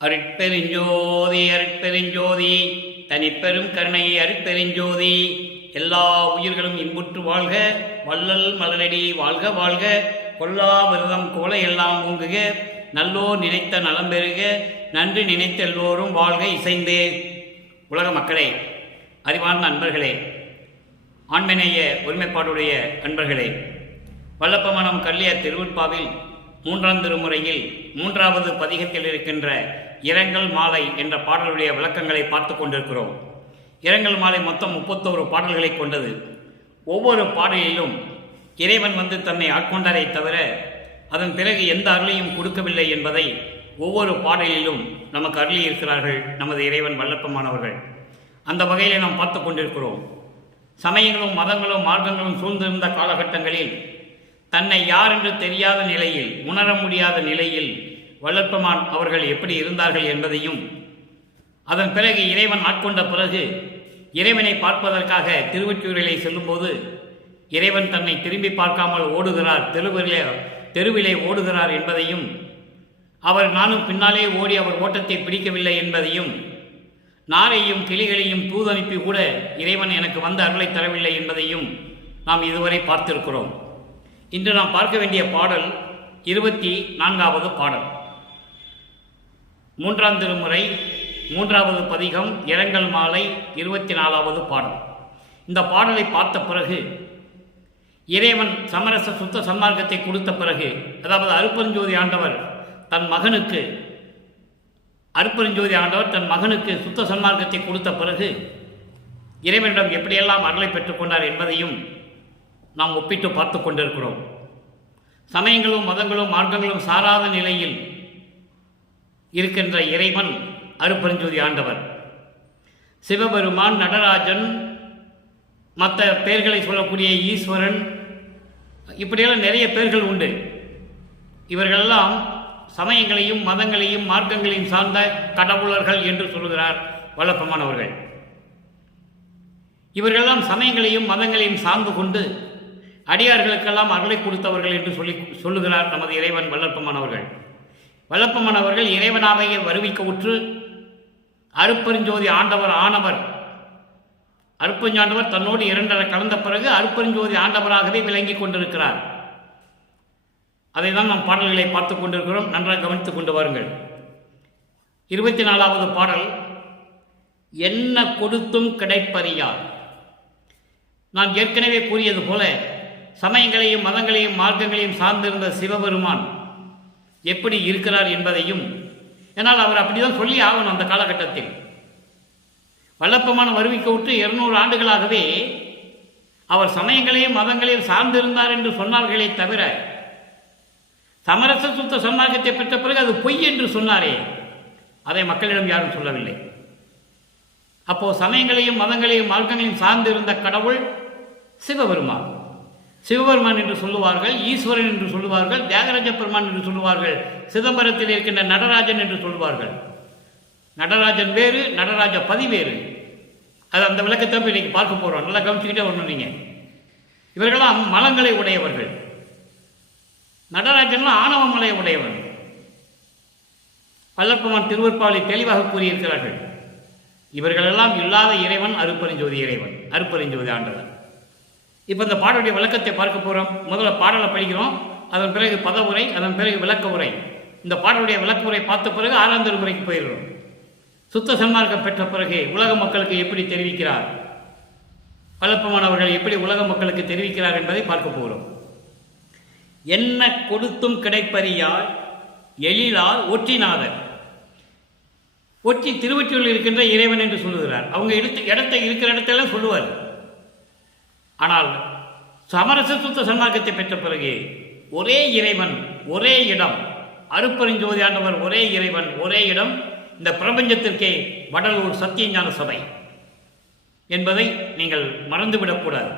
அருட்பெருஞ்சோதி அருட்பெருஞ்சோதி தனிப்பெரும் கருணை அருட்பெருஞ்சோதி. எல்லா உயிர்களும் இன்புற்று வாழ்க, வள்ளல் மலரடி வாழ்க வாழ்க, கொல்லா விரதம் கோலை எல்லாம் ஓங்குக, நல்லோர் நினைத்த நலம் பெறுக, நன்றி நினைத்த எல்லோரும் வாழ்க இசைந்தே. உலக மக்களே, அறிவார்ந்த நண்பர்களே, ஆண்மநேய ஒருமைப்பாடுடைய அன்பர்களே, வல்லப்பமனம் கல்லிய திருவுட்பாவில் 3ஆம் திருமுறையில் 3வது பதிகத்தில் இருக்கின்ற இரங்கல் மாலை என்ற பாடலுடைய விளக்கங்களை பார்த்து கொண்டிருக்கிறோம். இரங்கல் மாலை மொத்தம் 31 பாடல்களை கொண்டது. ஒவ்வொரு பாடலிலும் இறைவன் தன்னை ஆட்கொண்டாரை தவிர அதன் பிறகு எந்த அருளையும் கொடுக்கவில்லை என்பதை ஒவ்வொரு பாடலிலும் நமக்கு அருளியிருக்கிறார்கள் நமது இறைவன் வல்லப்பமானவர்கள். அந்த வகையில் நாம் பார்த்து கொண்டிருக்கிறோம். சமயங்களும் மதங்களும் மார்க்கங்களும் சூழ்ந்திருந்த காலகட்டங்களில் தன்னை யார் என்று தெரியாத நிலையில், உணர முடியாத நிலையில் வல்லப்பமான் அவர்கள் எப்படி இருந்தார்கள் என்பதையும், அதன் பிறகு இறைவன் ஆட்கொண்ட பிறகு இறைவனை பார்ப்பதற்காக திருவொற்றியூரிலே செல்லும்போது இறைவன் தன்னை திரும்பி பார்க்காமல் ஓடுகிறார், தெருவிலே ஓடுகிறார் என்பதையும், அவர் நானும் பின்னாலே ஓடி அவர் ஓட்டத்தை பிடிக்கவில்லை என்பதையும், நாரையும் கிளிகளையும் தூதனுப்பி கூட இறைவன் எனக்கு வந்த அருளை தரவில்லை என்பதையும் நாம் இதுவரை பார்த்திருக்கிறோம். இன்று நாம் பார்க்க வேண்டிய பாடல் 24வது பாடல். 3ஆம் திருமுறை 3வது பதிகம் இரங்கல் மாலை 24வது பாடல். இந்த பாடலை பார்த்த பிறகு இறைவன் சமரச சுத்த சன்மார்க்கத்தை கொடுத்த பிறகு, அதாவது அருட்பெருஞ்சோதி ஆண்டவர் தன் மகனுக்கு சுத்த சன்மார்க்கத்தை கொடுத்த பிறகு இறைவனிடம் எப்படியெல்லாம் அருளை பெற்றுக்கொண்டார் என்பதையும் நாம் ஒப்பிட்டு பார்த்து கொண்டிருக்கிறோம். சமயங்களும் மதங்களும் மார்க்கங்களும் சாராத நிலையில் இருக்கின்ற இறைவன் அருட்பெருஞ்சோதி ஆண்டவர். சிவபெருமான், நடராஜன், மற்ற பெயர்களை சொல்லக்கூடிய ஈஸ்வரன், இப்படியெல்லாம் நிறைய பெயர்கள் உண்டு. இவர்களெல்லாம் சமயங்களையும் மதங்களையும் மார்க்கங்களையும் சார்ந்த கடவுளர்கள் என்று சொல்லுகிறார் வல்லப்பமானவர்கள். இவர்களெல்லாம் சமயங்களையும் மதங்களையும் சார்ந்து கொண்டு அடியார்களுக்கெல்லாம் அருளை கொடுத்தவர்கள் என்று சொல்லுகிறார் நமது இறைவன் வல்லப்பமானவர்கள். வல்லப்பமானவர்கள் இறைவனாவையை வருவிக்க உற்று அருட்பெருஞ்சோதி ஆண்டவர் அருட்பெருஞ்சாண்டவர் தன்னோடு இரண்டரை கலந்த பிறகு அருட்பெருஞ்சோதி ஆண்டவராகவே விளங்கி கொண்டிருக்கிறார். அதை தான் நாம் பாடல்களை பார்த்து கொண்டிருக்கிறோம். நன்றாக கவனித்துக் கொண்டு வாருங்கள். 24வது பாடல். என்ன கொடுத்தும் கிடைப்பறியார். நான் ஏற்கனவே கூறியது போல சமயங்களையும் மதங்களையும் மார்க்கங்களையும் சார்ந்திருந்த சிவபெருமான் எப்படி இருக்கிறார் என்பதையும், ஏன்னால் அவர் அப்படிதான் சொல்லி ஆகணும். அந்த காலகட்டத்தில் வல்லப்பமான வருவிக்க விட்டு 200 ஆண்டுகளாகவே அவர் சமயங்களையும் மதங்களையும் சார்ந்திருந்தார் என்று சொன்னார்களே தவிர சமரச சுத்த சன்மார்க்கத்தை பெற்ற பிறகு அது பொய் என்று சொன்னாரே, அதை மக்களிடம் யாரும் சொல்லவில்லை. அப்போ சமயங்களையும் மதங்களையும் மார்க்கங்களையும் சார்ந்திருந்த கடவுள் சிவபெருமான் என்று சொல்லுவார்கள், ஈஸ்வரன் என்று சொல்லுவார்கள், தியாகராஜ பெருமான் என்று சொல்லுவார்கள், சிதம்பரத்தில் இருக்கின்ற நடராஜன் என்று சொல்லுவார்கள். நடராஜன் வேறு, நடராஜ பதி வேறு. அது அந்த விளக்கத்தை இன்னைக்கு பார்க்க போகிறோம். நல்லா கவனிச்சுக்கிட்டே வரணும். நீங்கள் இவர்களாம் மலங்களை உடையவர்கள். நடராஜன்லாம் ஆணவ மலை உடையவன். வல்லப்பமான் திருவற்பாவை தெளிவாக கூறியிருக்கிறார்கள். இவர்களெல்லாம் இல்லாத இறைவன் அருட்பெருஞ்சோதி ஆண்டவர். இப்போ இந்த பாடலுடைய விளக்கத்தை பார்க்க போகிறோம். முதல்ல பாடலை படிக்கிறோம், அதன் பிறகு பதவுரை, அதன் பிறகு விளக்க உரை. இந்த பாடலுடைய விளக்க உரை பார்த்த பிறகு 6ஆம் திருமுறைக்கு போயிடுறோம். சுத்த சன்மார்க்கம் பெற்ற பிறகு உலக மக்களுக்கு எப்படி தெரிவிக்கிறார், வல்லப்பமானவர்கள் எப்படி உலக மக்களுக்கு தெரிவிக்கிறார் என்பதை பார்க்க போகிறோம். என்ன கொடுத்தும் கிடைப்பறியார் எழிலார் ஒற்றிநாதர். ஒற்றி திருவொற்றியூரில் இருக்கின்ற இறைவன் என்று சொல்லுகிறார். அவங்க இடத்தை இருக்கிற இடத்தெல்லாம் சொல்லுவார். ஆனால் சமரச சுத்த சன்மார்க்கத்தை பெற்ற பிறகு ஒரே இறைவன், ஒரே இடம், அருட்பெருஞ்சோதி ஆண்டவர், ஒரே இறைவன், ஒரே இடம், இந்த பிரபஞ்சத்திற்கே வடலூர் சத்தியஞான சபை என்பதை நீங்கள் மறந்துவிடக்கூடாது.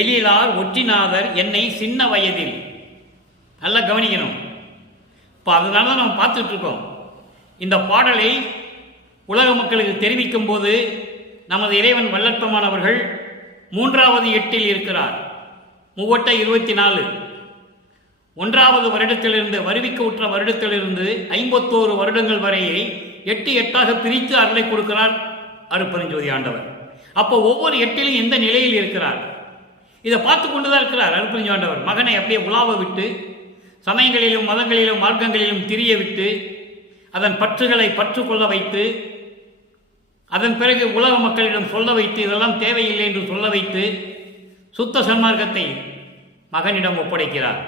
எழிலார் ஒற்றிநாதர் என்னை சின்ன வயதில். நல்லா கவனிக்கணும். இப்போ அதனால நம்ம பார்த்துட்டு இருக்கோம். இந்த பாடலை உலக மக்களுக்கு தெரிவிக்கும் போது நமது இறைவன் வல்லப்பமானவர்கள் 3வது எட்டில் இருக்கிறார். 3 × 24 1வது வருடத்திலிருந்து வருவிக்க உற்ற வருடத்திலிருந்து 51 வருடங்கள் வரை 8 பிரித்து அருளை கொடுக்கிறார் அருட்பெருஞ்சோதி ஆண்டவர். அப்போ ஒவ்வொரு 8லும் எந்த நிலையில் இருக்கிறார் இதை பார்த்து கொண்டுதான் இருக்கிறார் அருட்பெருஞ்சோதி ஆண்டவர். மகனை அப்படியே உலாவ விட்டு சமயங்களிலும் மதங்களிலும் மார்க்கங்களிலும் திரிய விட்டு அதன் பற்றுகளை பற்றுக்கொள்ள வைத்து அதன் பிறகு உலக மக்களிடம் சொல்ல வைத்து இதெல்லாம் தேவையில்லை என்று சொல்ல வைத்து சுத்த சன்மார்க்கத்தை மகனிடம் ஒப்படைக்கிறார்.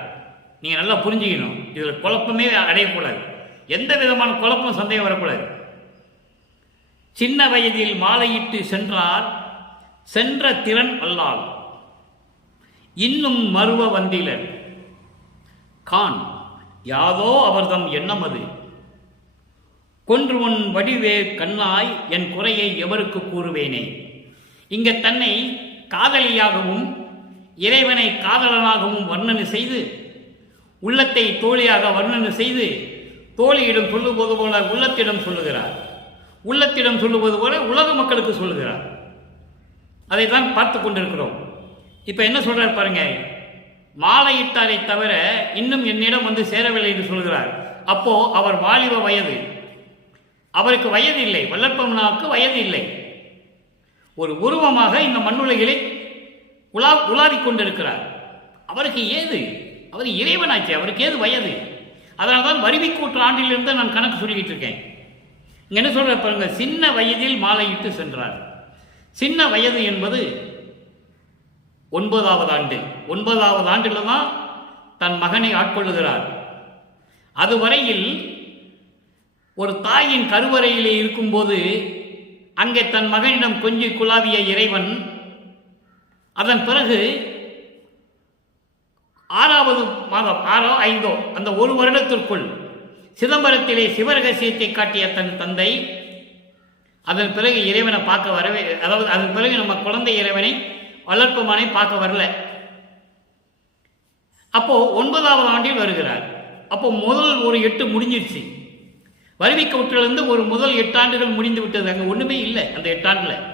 நீங்கள் நல்லா புரிஞ்சுக்கணும். இதில் குழப்பமே அடையக்கூடாது. எந்த விதமான குழப்பம் சந்தேகம் வரக்கூடாது. சின்ன வயதில் மாலையிட்டு சென்றார் சென்ற திறன் அல்லால் இன்னும் மருவ வந்திலர் கான் யாதோ அவர்தம் எண்ணமது கொன்று உன் வடிவே கண்ணாய் என் குறையை எவருக்கு கூறுவேனே. இங்கே தன்னை காதலியாகவும் இறைவனை காதலனாகவும் வர்ணனை செய்து உள்ளத்தை தோழியாக வர்ணனை செய்து தோழியிடம் சொல்லுவது போல உள்ளத்திடம் சொல்லுகிறார், உள்ளத்திடம் சொல்லுவது போல உலக மக்களுக்கு சொல்லுகிறார். அதைத்தான் பார்த்து கொண்டிருக்கிறோம். இப்போ என்ன சொல்றார் பாருங்க, மாலையிட்டாரை தவிர இன்னும் என்னிடம் வந்து சேரவில்லை என்று சொல்கிறார். அப்போ அவர் வாலிப வயது, அவருக்கு வயது இல்லை, வல்லற்பனாவுக்கு வயது இல்லை. ஒரு உருவமாக இந்த மண்ணுலகிலே உலாவிக் கொண்டிருக்கிறார். அவருக்கு ஏது, அவர் இறைவனாச்சு, அவருக்கு ஏது வயது? அதனால தான் வருவிக்கூற்று ஆண்டிலிருந்து நான் கணக்கு சொல்லிக்கிட்டு இருக்கேன். இங்கே என்ன சொல்ற பாருங்க, சின்ன வயதில் மாலையிட்டு சென்றார். சின்ன வயது என்பது 9வது ஆண்டு. 9வது ஆண்டில் தான் தன் மகனை ஆட்கொள்ளுகிறார். அதுவரையில் ஒரு தாயின் கருவறையிலே இருக்கும்போது அங்கே தன் மகனிடம் கொஞ்சி குலாவிய இறைவன் அதன் பிறகு 6வது மாதம் 6ஓ 5ஓ அந்த ஒரு வருடத்திற்குள் சிதம்பரத்திலே சிவரகசியத்தை காட்டிய தன் தந்தை அதன் பிறகு இறைவனை பார்க்க வரவே, அதாவது அதன் பிறகு நம்ம குழந்தை இறைவனை வளர்ப்புமானை பார்க்க வரல. அப்போ 9வது ஆண்டில் வருகிறார். அப்போ முதல் ஒரு 8 முடிஞ்சிருச்சு. வருவிக்க விட்டிலிருந்து ஒரு முதல் 8 ஆண்டுகள் முடிந்து விட்டது. அங்கே ஒன்றுமே இல்லை. அந்த 8 ஆண்டில்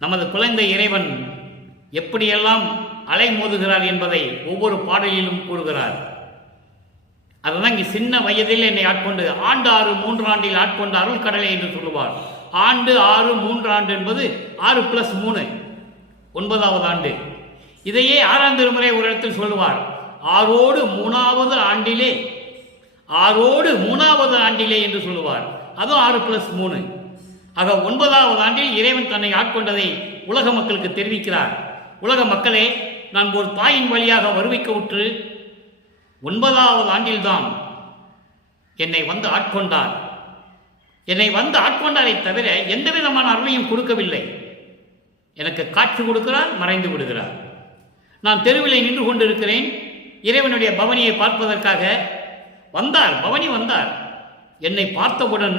நமது குழந்தை இறைவன் எப்படியெல்லாம் அலை மோதுகிறார் என்பதை ஒவ்வொரு பாடலிலும் கூறுகிறார். அதுதான் இங்கே சின்ன வயதில் என்னை ஆட்கொண்டு ஆண்டு 6 3 ஆண்டில் ஆட்கொண்டு அருள் கடலை என்று சொல்லுவார். ஆண்டு 6 3 ஆண்டு என்பது 6 + 3 9வது ஆண்டு. இதையே 6ஆம் திருமுறை ஒரு இடத்தில் சொல்லுவார், ஆறோடு 3வது ஆண்டிலே, ஆறோடு 3வது ஆண்டிலே என்று சொல்லுவார். அதுவும் 6 + 3. ஆக 9வது ஆண்டில் இறைவன் தன்னை ஆட்கொண்டதை உலக மக்களுக்கு தெரிவிக்கிறார். உலக மக்களே, நான் ஒரு தாயின் வழியாக வருவிக்க உற்று 9வது ஆண்டில்தான் என்னை வந்து ஆட்கொண்டார். என்னை வந்து ஆட்கொண்டாரை தவிர எந்த விதமான அருளையும் கொடுக்கவில்லை. எனக்கு காட்சி கொடுக்கிறார், மறைந்து விடுகிறார். நான் தெருவிலே நின்று கொண்டிருக்கிறேன், இறைவனுடைய பவனியை பார்ப்பதற்காக வந்தார், பவனி வந்தார். என்னை பார்த்தவுடன்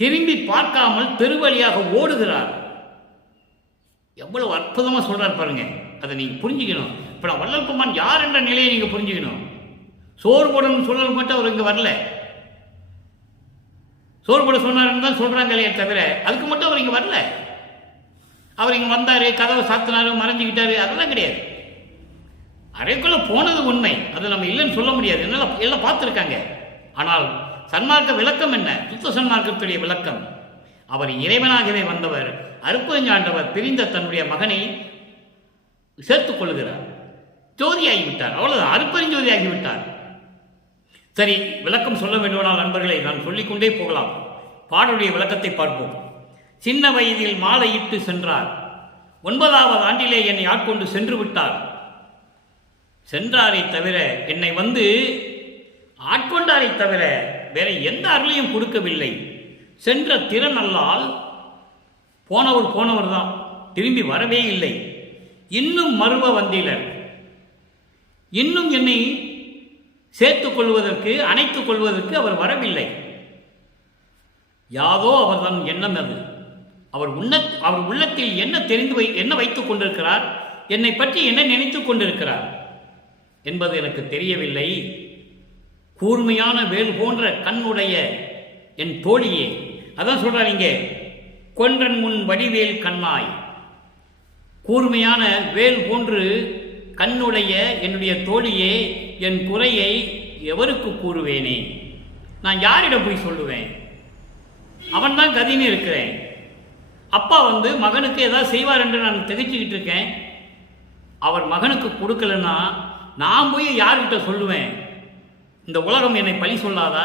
திரும்பி பார்க்காமல் தெருவழியாக ஓடுகிறார். எவ்வளவு அற்புதமாக சொல்றார் பாருங்க. அதை நீங்க புரிஞ்சுக்கணும். இப்போ நான் வல்லற்பெருமான் யார் என்ற நிலையை நீங்க புரிஞ்சுக்கணும். சோறு போடணும்னு சொல்ல மட்டும் அவர் இங்கே வரல. சோறு போட சொன்னாருன்னு தான் சொல்றாங்க இல்லையே தவிர அதுக்கு மட்டும் அவர் இங்கே வரல. அவர் இங்கே வந்தார், கதவை சாத்தினாரு, மறைஞ்சிக்கிட்டாரு, அதெல்லாம் கிடையாது. அறைக்குள்ள போனது உண்மை, அது நம்ம இல்லைன்னு சொல்ல முடியாது. எல்லாம் பார்த்துருக்காங்க. ஆனால் சன்மார்க்க விளக்கம் என்ன? சுத்த சன்மார்க்கத்துடைய விளக்கம், அவர் இறைவனாகவே வந்தவர், அருட்பெருஞ்சாண்டவர் பிரிந்த தன்னுடைய மகனை சேர்த்துக் கொள்கிறார், ஜோதியாகிவிட்டார். அவ்வளவுதான், அருட்பெருஞ்சோதி ஆகிவிட்டார். சரி, விளக்கம் சொல்ல வேண்டுமானால் நண்பர்களை நான் சொல்லிக்கொண்டே போகலாம். பாடலுடைய விளக்கத்தை பார்ப்போம். சின்ன வயதில் மாலையிட்டு சென்றார், 9வது ஆண்டிலே என்னை ஆட்கொண்டு சென்று விட்டார். சென்றாரை தவிர, என்னை வந்து ஆட்கொண்டாரை தவிர வேற எந்த அருளையும் கொடுக்கவில்லை. சென்ற திறன் அல்லால் போனவர் தான், திரும்பி வரவே இல்லை. இன்னும் மருவ வந்திலர், இன்னும் என்னை சேர்த்துக் கொள்வதற்கு, அணைத்துக் கொள்வதற்கு அவர் வரவில்லை. யாதோ அவர் தன் எண்ணம் அது. அவர் உள்ளத்தில் என்ன வைத்துக் கொண்டிருக்கிறார், என்னை பற்றி என்ன நினைத்துக் கொண்டிருக்கிறார் என்பது எனக்கு தெரியவில்லை. கூர்மையான வேல் போன்ற கண்ணுடைய என் தோழியே, அதான் சொல்றார் இங்கே, கொன்றன் முன் வடிவேல் கண்ணாய். கூர்மையான வேல் போன்று கண்ணுடைய என்னுடைய தோழியே, என் குறையை எவருக்கு கூறுவேனே? நான் யாரிடம் போய் சொல்லுவேன்? அவன் தான் கதின்னு இருக்கிறேன். அப்பா மகனுக்கு ஏதாவது செய்வார் என்று நான் திகைச்சுக்கிட்டு இருக்கேன். அவர் மகனுக்கு கொடுக்கலன்னா நான் போய் யார்கிட்ட சொல்லுவேன்? இந்த உலகம் என்னை பழி சொல்லாதா?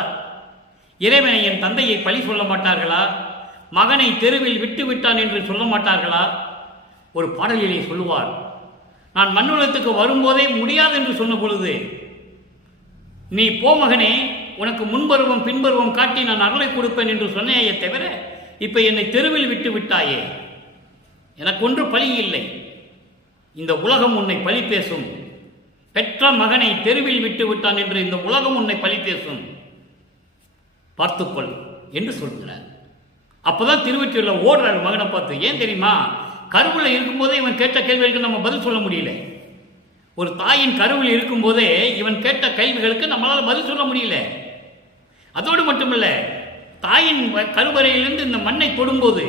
இறைவனை, என் தந்தையை பழி சொல்ல மாட்டார்களா? மகனை தெருவில் விட்டு விட்டான் என்று சொல்ல மாட்டார்களா? ஒரு பாடலிலே சொல்லுவார், நான் மண்ணுலகத்துக்கு வரும்போதே முடியாது என்று சொன்ன பொழுது, நீ போ மகனே, உனக்கு முன்பருவம் பின்பருவம் காட்டி நான் அருளை கொடுப்பேன் என்று சொன்னேயே தவிர, இப்ப என்னை தெருவில் விட்டு விட்டாயே, எனக்கு ஒன்று பழி இல்லை. இந்த உலகம் உன்னை பழி பேசும். பெற்ற மகனை தெருவில் விட்டு விட்டான் என்று இந்த உலகம் உன்னை பழி பேசும், பார்த்துக்கொள் என்று சொல்கிறார். அப்பதான் திருவொற்றியூர்ல ஓடுறாரு மகனை பார்த்து. ஏன் தெரியுமா? கருவுல இருக்கும்போதே இவன் கேட்ட கேள்விகளுக்கு நம்ம பதில் சொல்ல முடியல. ஒரு தாயின் கருவில் இருக்கும்போதே இவன் கேட்ட கேள்விகளுக்கு நம்மளால பதில் சொல்ல முடியல. அதோடு மட்டுமல்ல, தாயின் கருவறையிலிருந்து இந்த மண்ணை தொடும்போது,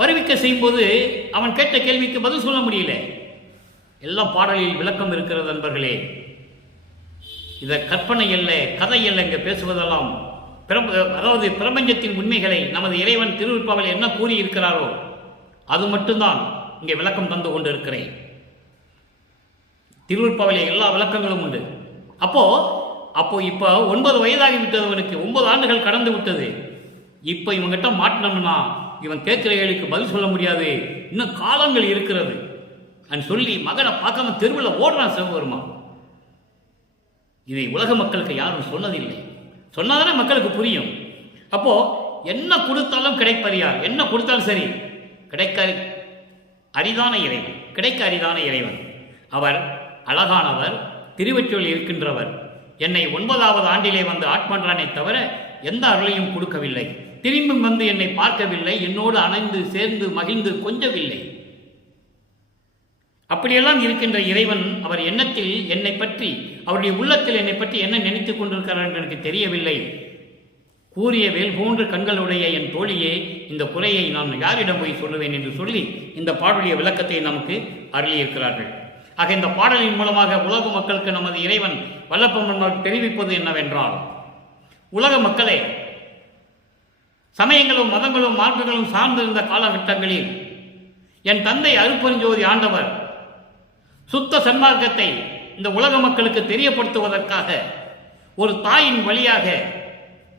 வருவிக்க செய்யும்போது அவன் கேட்ட கேள்விக்கு பதில் சொல்ல முடியல. எல்லாம் பாடலில் விளக்கம் இருக்கிறது நண்பர்களே. இதை கற்பனை அல்ல, கதை அல்ல. இங்கே பேசுவதெல்லாம் அதாவது பிரபஞ்சத்தின் உண்மைகளை நமது இறைவன் திருவிற்பாவில் என்ன கூறியிருக்கிறாரோ அது மட்டும்தான் இங்கே விளக்கம் தந்து கொண்டு இருக்கிறேன். திருவிற்பாவிலே எல்லா விளக்கங்களும் உண்டு. அப்போ இப்போ 9 வயதாகி விட்டது. அவனுக்கு 9 ஆண்டுகள் கடந்து விட்டது. இப்போ இவங்கிட்ட மாட்டினோம்னா இவன் கேட்கிற கேள்விக்கு பதில் சொல்ல முடியாது, இன்னும் காலங்கள் இருக்கிறது சொல்லி மகனை பார்க்காம தெருவில் ஓடுறான் சிவபெருமான். இதை உலக மக்களுக்கு யாரும் சொன்னதில்லை. சொன்னாதானே மக்களுக்கு புரியும். அப்போ என்ன கொடுத்தாலும் கிடைப்பறியார், என்ன கொடுத்தாலும் சரி கிடைக்க அரிதான இறைவன், கிடைக்க அரிதான இறைவன். அவர் அழகானவர், திருவொற்றியூரில் இருக்கின்றவர். என்னை 9வது ஆண்டிலே ஆட்கொண்டானே தவிர எந்த அருளையும் கொடுக்கவில்லை. திரும்பி என்னை பார்க்கவில்லை, என்னோடு அணைந்து சேர்ந்து மகிழ்ந்து கொஞ்சவில்லை. அப்படியெல்லாம் இருக்கின்ற இறைவன் அவர் எண்ணத்தில் என்னை பற்றி, அவருடைய உள்ளத்தில் என்னை பற்றி என்ன நினைத்துக் கொண்டிருக்கிறார் என்று எனக்கு தெரியவில்லை. கூறிய வேல் போன்ற கண்களுடைய என் தோழியே, இந்த குறையை நான் யாரிடம் போய் சொல்லுவேன் என்று சொல்லி இந்த பாடலுடைய விளக்கத்தை நமக்கு அருளியிருக்கிறார்கள். ஆக இந்த பாடலின் மூலமாக உலக மக்களுக்கு நமது இறைவன் வல்லப்பெருமான் தெரிவிப்பது என்னவென்றால், உலக மக்களே, சமயங்களும் மதங்களும் மார்க்கங்களும் சார்ந்திருந்த காலகட்டங்களில் என் தந்தை அருட்பெருஞ்சோதி ஆண்டவர் சுத்த சன்மார்க்கத்தை இந்த உலக மக்களுக்கு தெரியப்படுத்துவதற்காக ஒரு தாயின் வழியாக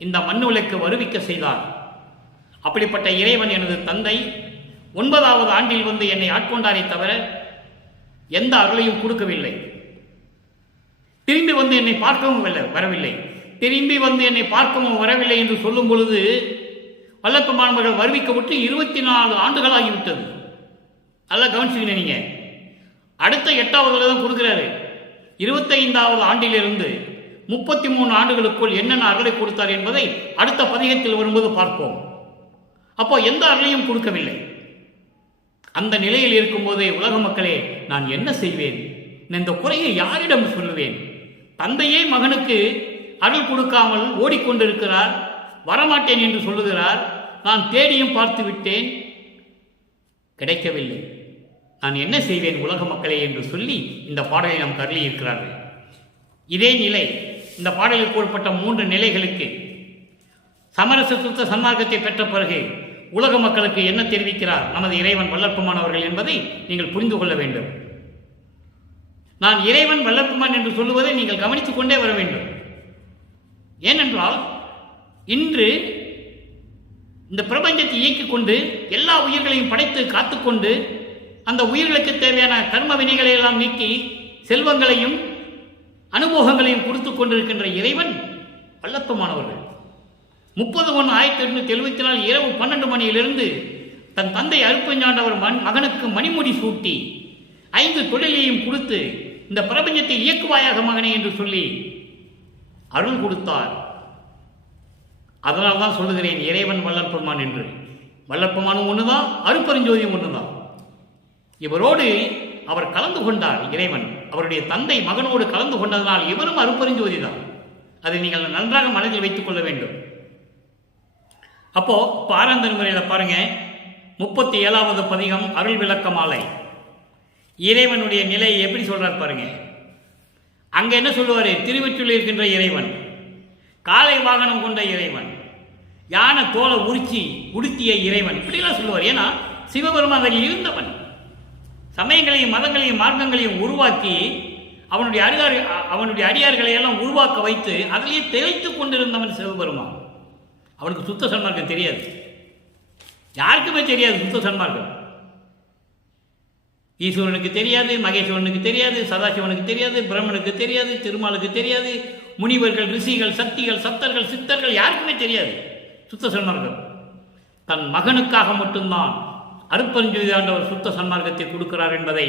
இந்த மண்ணுலகுக்கு வருவிக்க செய்தார். அப்படிப்பட்ட இறைவன் எனது தந்தை 9வது ஆண்டில் என்னை ஆட்கொண்டாரே தவிர எந்த அருளையும் கொடுக்கவில்லை. திரும்பி என்னை பார்க்கவும் வரவில்லை. திரும்பி என்னை பார்க்கவும் வரவில்லை என்று சொல்லும் பொழுது வல்லப்பெருமான் வருவிக்க விட்டு 24 ஆண்டுகளாகிவிட்டது. நல்லா கவனிச்சுக்கணும் நீங்க. அடுத்த 8வது தான் கொடுக்கிறாரு. 25வது ஆண்டிலிருந்து 33 ஆண்டுகளுக்குள் என்னென்ன அருளை கொடுத்தார் என்பதை அடுத்த பதிகத்தில் வரும்போது பார்ப்போம். அப்போ எந்த அருளையும் கொடுக்கவில்லை. அந்த நிலையில் இருக்கும்போதே உலக மக்களே, நான் என்ன செய்வேன்? இந்த குறையை யாரிடம் சொல்லுவேன்? தந்தையே மகனுக்கு அருள் கொடுக்காமல் ஓடிக்கொண்டிருக்கிறார், வரமாட்டேன் என்று சொல்லுகிறார். நான் தேடியும் பார்த்து விட்டேன், கிடைக்கவில்லை. நான் என்ன செய்வேன் உலக மக்களே என்று சொல்லி இந்த பாடலை நாம் கருளி இருக்கிறார்கள். இதே நிலை இந்த பாடலில் கூறப்பட்ட 3 நிலைகளுக்கு சமரச சுத்த சன்மார்க்கத்தை பெற்ற பிறகு உலக மக்களுக்கு என்ன தெரிவிக்கிறார் நமது இறைவன் வல்லற்பெருமான் அவர்கள் என்பதை நீங்கள் புரிந்து கொள்ள வேண்டும். நான் இறைவன் வல்லற்பெருமான் என்று சொல்லுவதை நீங்கள் கவனித்துக் கொண்டே வர வேண்டும். ஏனென்றால் இன்று இந்த பிரபஞ்சத்தை இயக்கிக் கொண்டு எல்லா உயிர்களையும் படைத்து காத்துக்கொண்டு அந்த உயிர்களுக்கு தேவையான கர்ம வினைகளை எல்லாம் நீக்கி செல்வங்களையும் அனுபவங்களையும் கொடுத்து கொண்டிருக்கின்ற இறைவன் வல்லற்பெருமானவர்கள் 30/1/1874 இரவு 12 மணியிலிருந்து தன் தந்தை அருட்பெருஞ்சாண்டவர் மகனுக்கு மணிமுடி சூட்டி 5 தொழிலையும் கொடுத்து இந்த பிரபஞ்சத்தை இயக்குவாயாக மகனே என்று சொல்லி அருள் கொடுத்தார். அதனால் தான் சொல்லுகிறேன் இறைவன் வல்லற்பெருமான் என்று. வல்லற்பெருமானும் ஒண்ணுதான், அருட்பெருஞ்சோதியும் ஒண்ணுதான். இவரோடு அவர் கலந்து கொண்டார். இறைவன் அவருடைய தந்தை மகனோடு கலந்து கொண்டதனால் இவரும் அருட்பெருஞ்சோதி தான். அதை நீங்கள் நன்றாக மனதில் வைத்துக் கொள்ள வேண்டும். அப்போ பாராந்தர முறையில் பாருங்க, 37வது பதிகம் அருள் விளக்க மாலை. இறைவனுடைய நிலையை எப்படி சொல்றார் பாருங்க. அங்க என்ன சொல்லுவாரு? திருவற்றில் இருக்கின்ற இறைவன், காளை வாகனம் கொண்ட இறைவன், யானை தோலை உடுத்திய இறைவன், இப்படிலாம் சொல்லுவார். ஏன்னா சிவபெருமான் அதில் இருந்தவன். சமயங்களையும் மதங்களையும் மார்க்கங்களையும் உருவாக்கி அவனுடைய அடியார்களை எல்லாம் உருவாக்க வைத்து அதிலேயே திளைத்துக் கொண்டிருந்தவன் சிவபெருமான். அவனுக்கு சுத்த சன்மார்க்கம் தெரியாது, யாருக்குமே தெரியாது சுத்த சன்மார்க்கம். ஈஸ்வரனுக்கு தெரியாது, மகேஸ்வரனுக்கு தெரியாது, சதாசிவனுக்கு தெரியாது, பிரம்மனுக்கு தெரியாது, திருமாலுக்கு தெரியாது, முனிவர்கள், ரிஷிகள், சக்திகள், சப்தர்கள், சித்தர்கள் யாருக்குமே தெரியாது சுத்த சன்மார்க்கம். தன் மகனுக்காக மட்டும்தான் அருட்பெருஞ்சோதி ஆண்டவர் சுத்த சன்மார்க்கத்தை கொடுக்கிறார் என்பதை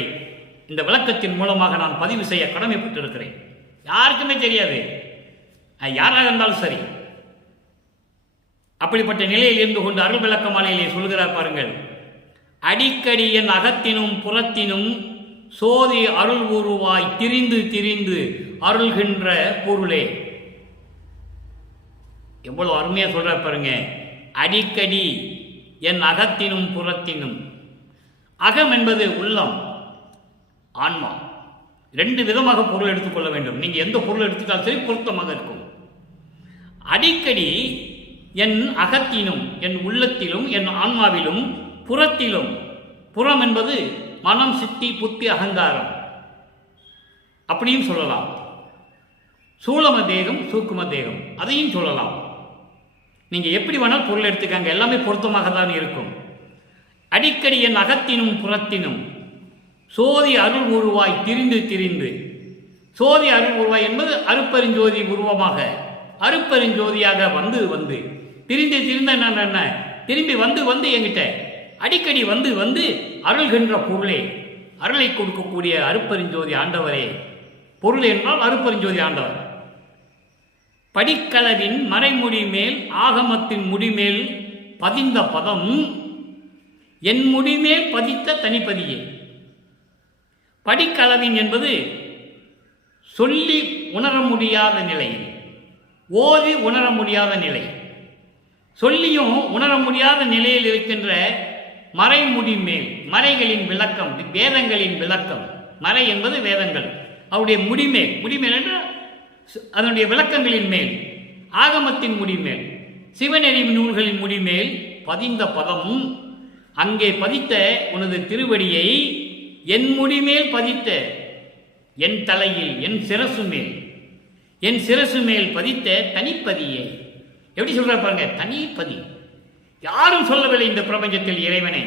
இந்த விளக்கத்தின் மூலமாக நான் பதிவு செய்ய கடமைப்பட்டிருக்கிறேன். யாருக்குமே தெரியாது, யாராக இருந்தாலும் சரி. அப்படிப்பட்ட நிலையில் இருந்து கொண்டு அருள் விளக்க மாலையிலே சொல்கிறார் பாருங்கள். அடிக்கடி என் அகத்தினும் புறத்தினும் சோதி அருள் உருவாய் திரிந்து திரிந்து அருள்கின்ற பொருளே. எவ்வளவு அருமையா சொல்ற பாருங்க. அடிக்கடி என் அகத்தினும் புறத்தினும். அகம் என்பது உள்ளம், ஆன்மா. ரெண்டு விதமாக பொருள் எடுத்துக்கொள்ள வேண்டும். நீங்க எந்த பொருள் எடுத்துட்டாலும் சரி பொருத்தமாக இருக்கும். அடிக்கடி என் அகத்தினும், என் உள்ளத்திலும், என் ஆன்மாவிலும், புறத்திலும். புறம் என்பது மனம், சித்தி, புத்தி, அகங்காரம் அப்படியும் சொல்லலாம். சூலம தேகம், சூக்கும தேகம் அதையும் சொல்லலாம். நீங்க எப்படி வேணால் பொருள் எடுத்துக்காங்க, எல்லாமே பொருத்தமாக தான் இருக்கும். அடிக்கடி என் அகத்தினும் புறத்தினும் சோதி அருள் உருவாய் திரிந்து திரிந்து. சோதி அருள் உருவாய் என்பது அருட்பெருஞ்சோதி உருவமாக அருட்பெருஞ்சோதியாக வந்து வந்து திரிந்து திரிந்த என்ன திரும்பி வந்து வந்து என்கிட்ட அடிக்கடி வந்து வந்து அருள்கின்ற பொருளே, அருளை கொடுக்கக்கூடிய அருட்பெருஞ்சோதி ஆண்டவரே. பொருள் என்றால் அருட்பெருஞ்சோதி ஆண்டவர். படிக்களவின் மறைமுடி மேல் ஆகமத்தின் முடிமேல் பதிந்த பதம் என் முடிமேல் பதித்த தனிப்பதியே. படிக்களவின் என்பது சொல்லி உணர முடியாத நிலை, ஓதி உணர முடியாத நிலை. சொல்லியும் உணர முடியாத நிலையில் இருக்கின்ற மறைமுடி மேல், மறைகளின் விளக்கம், வேதங்களின் விளக்கம். மறை என்பது வேதங்கள், அவருடைய முடிமேல், முடிமேல் என்ற அதனுடைய விளக்கங்களின் மேல், ஆகமத்தின் முடிமேல், சிவநெறி நூல்களின் முடிமேல் பதிந்த பதம். அங்கே பதித்த உனது திருவடியை என் முடிமேல் பதித்த, என் தலையில், என் சிரசு மேல், என் சிரசு மேல் பதித்த தனிப்பதியே. எப்படி சொல்ற பாருங்க, தனிப்பதி. யாரும் சொல்லவில்லை இந்த பிரபஞ்சத்தில் இறைவனை.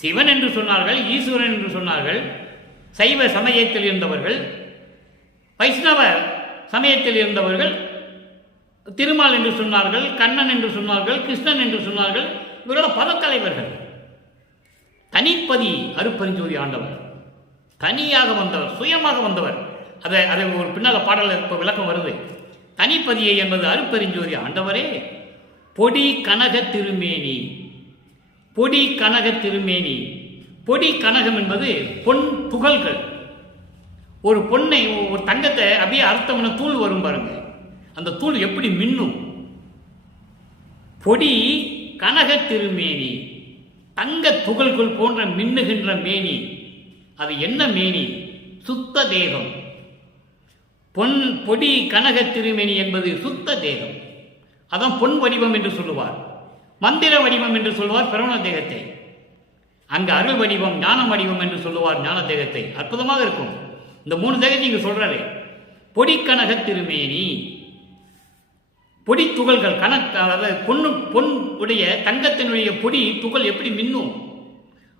சிவன் என்று சொன்னார்கள், ஈஸ்வரன் என்று சொன்னார்கள். சைவ சமயத்தில் இருந்தவர்கள், வைஷ்ணவ சமயத்தில் இருந்தவர்கள் திருமால் என்று சொன்னார்கள், கண்ணன் என்று சொன்னார்கள், கிருஷ்ணன் என்று சொன்னார்கள். இவரோட பதத்தலைவர்கள். தனிப்பதி அருட்பெருஞ்சோதி ஆண்டவர், தனியாக வந்தவர், சுயமாக வந்தவர். அதை ஒரு பின்னால பாடல் இப்போ விளக்கம் வருது. தனிப்பதியை என்பது அருட்பெருஞ்சோதி ஆண்டவரே. பொடி கனக திருமேனி, பொடி கனக திருமேனி. பொடி கனகம் என்பது பொன் துகள்கள். ஒரு பொன்னை, ஒரு தங்கத்தை அப்படியே அர்த்தம்னா தூள் வரும் பாருங்க, அந்த தூள் எப்படி மின்னும். பொடி கனக திருமேனி, தங்க துகள்கள் போன்ற மின்னுகின்ற மேனி. அது என்ன மேனி? சுத்த தேகம். பொடி கனக திருமேனி என்பது சுத்த தேகம். அதான் பொன் வடிவம் என்று சொல்லுவார், மந்திர வடிவம் என்று சொல்லுவார் பிரவண தேகத்தை. அங்கு அருள் வடிவம், ஞான வடிவம் என்று சொல்லுவார் ஞான தேகத்தை. அற்புதமாக இருக்கும். இந்த மூணு தேகத்தை இங்கு சொல்றாரு. பொடி கனக திருமேனி, பொடி துகள்கள், அதாவது பொன் உடைய தங்கத்தினுடைய பொடி துகள் எப்படி மின்னும்,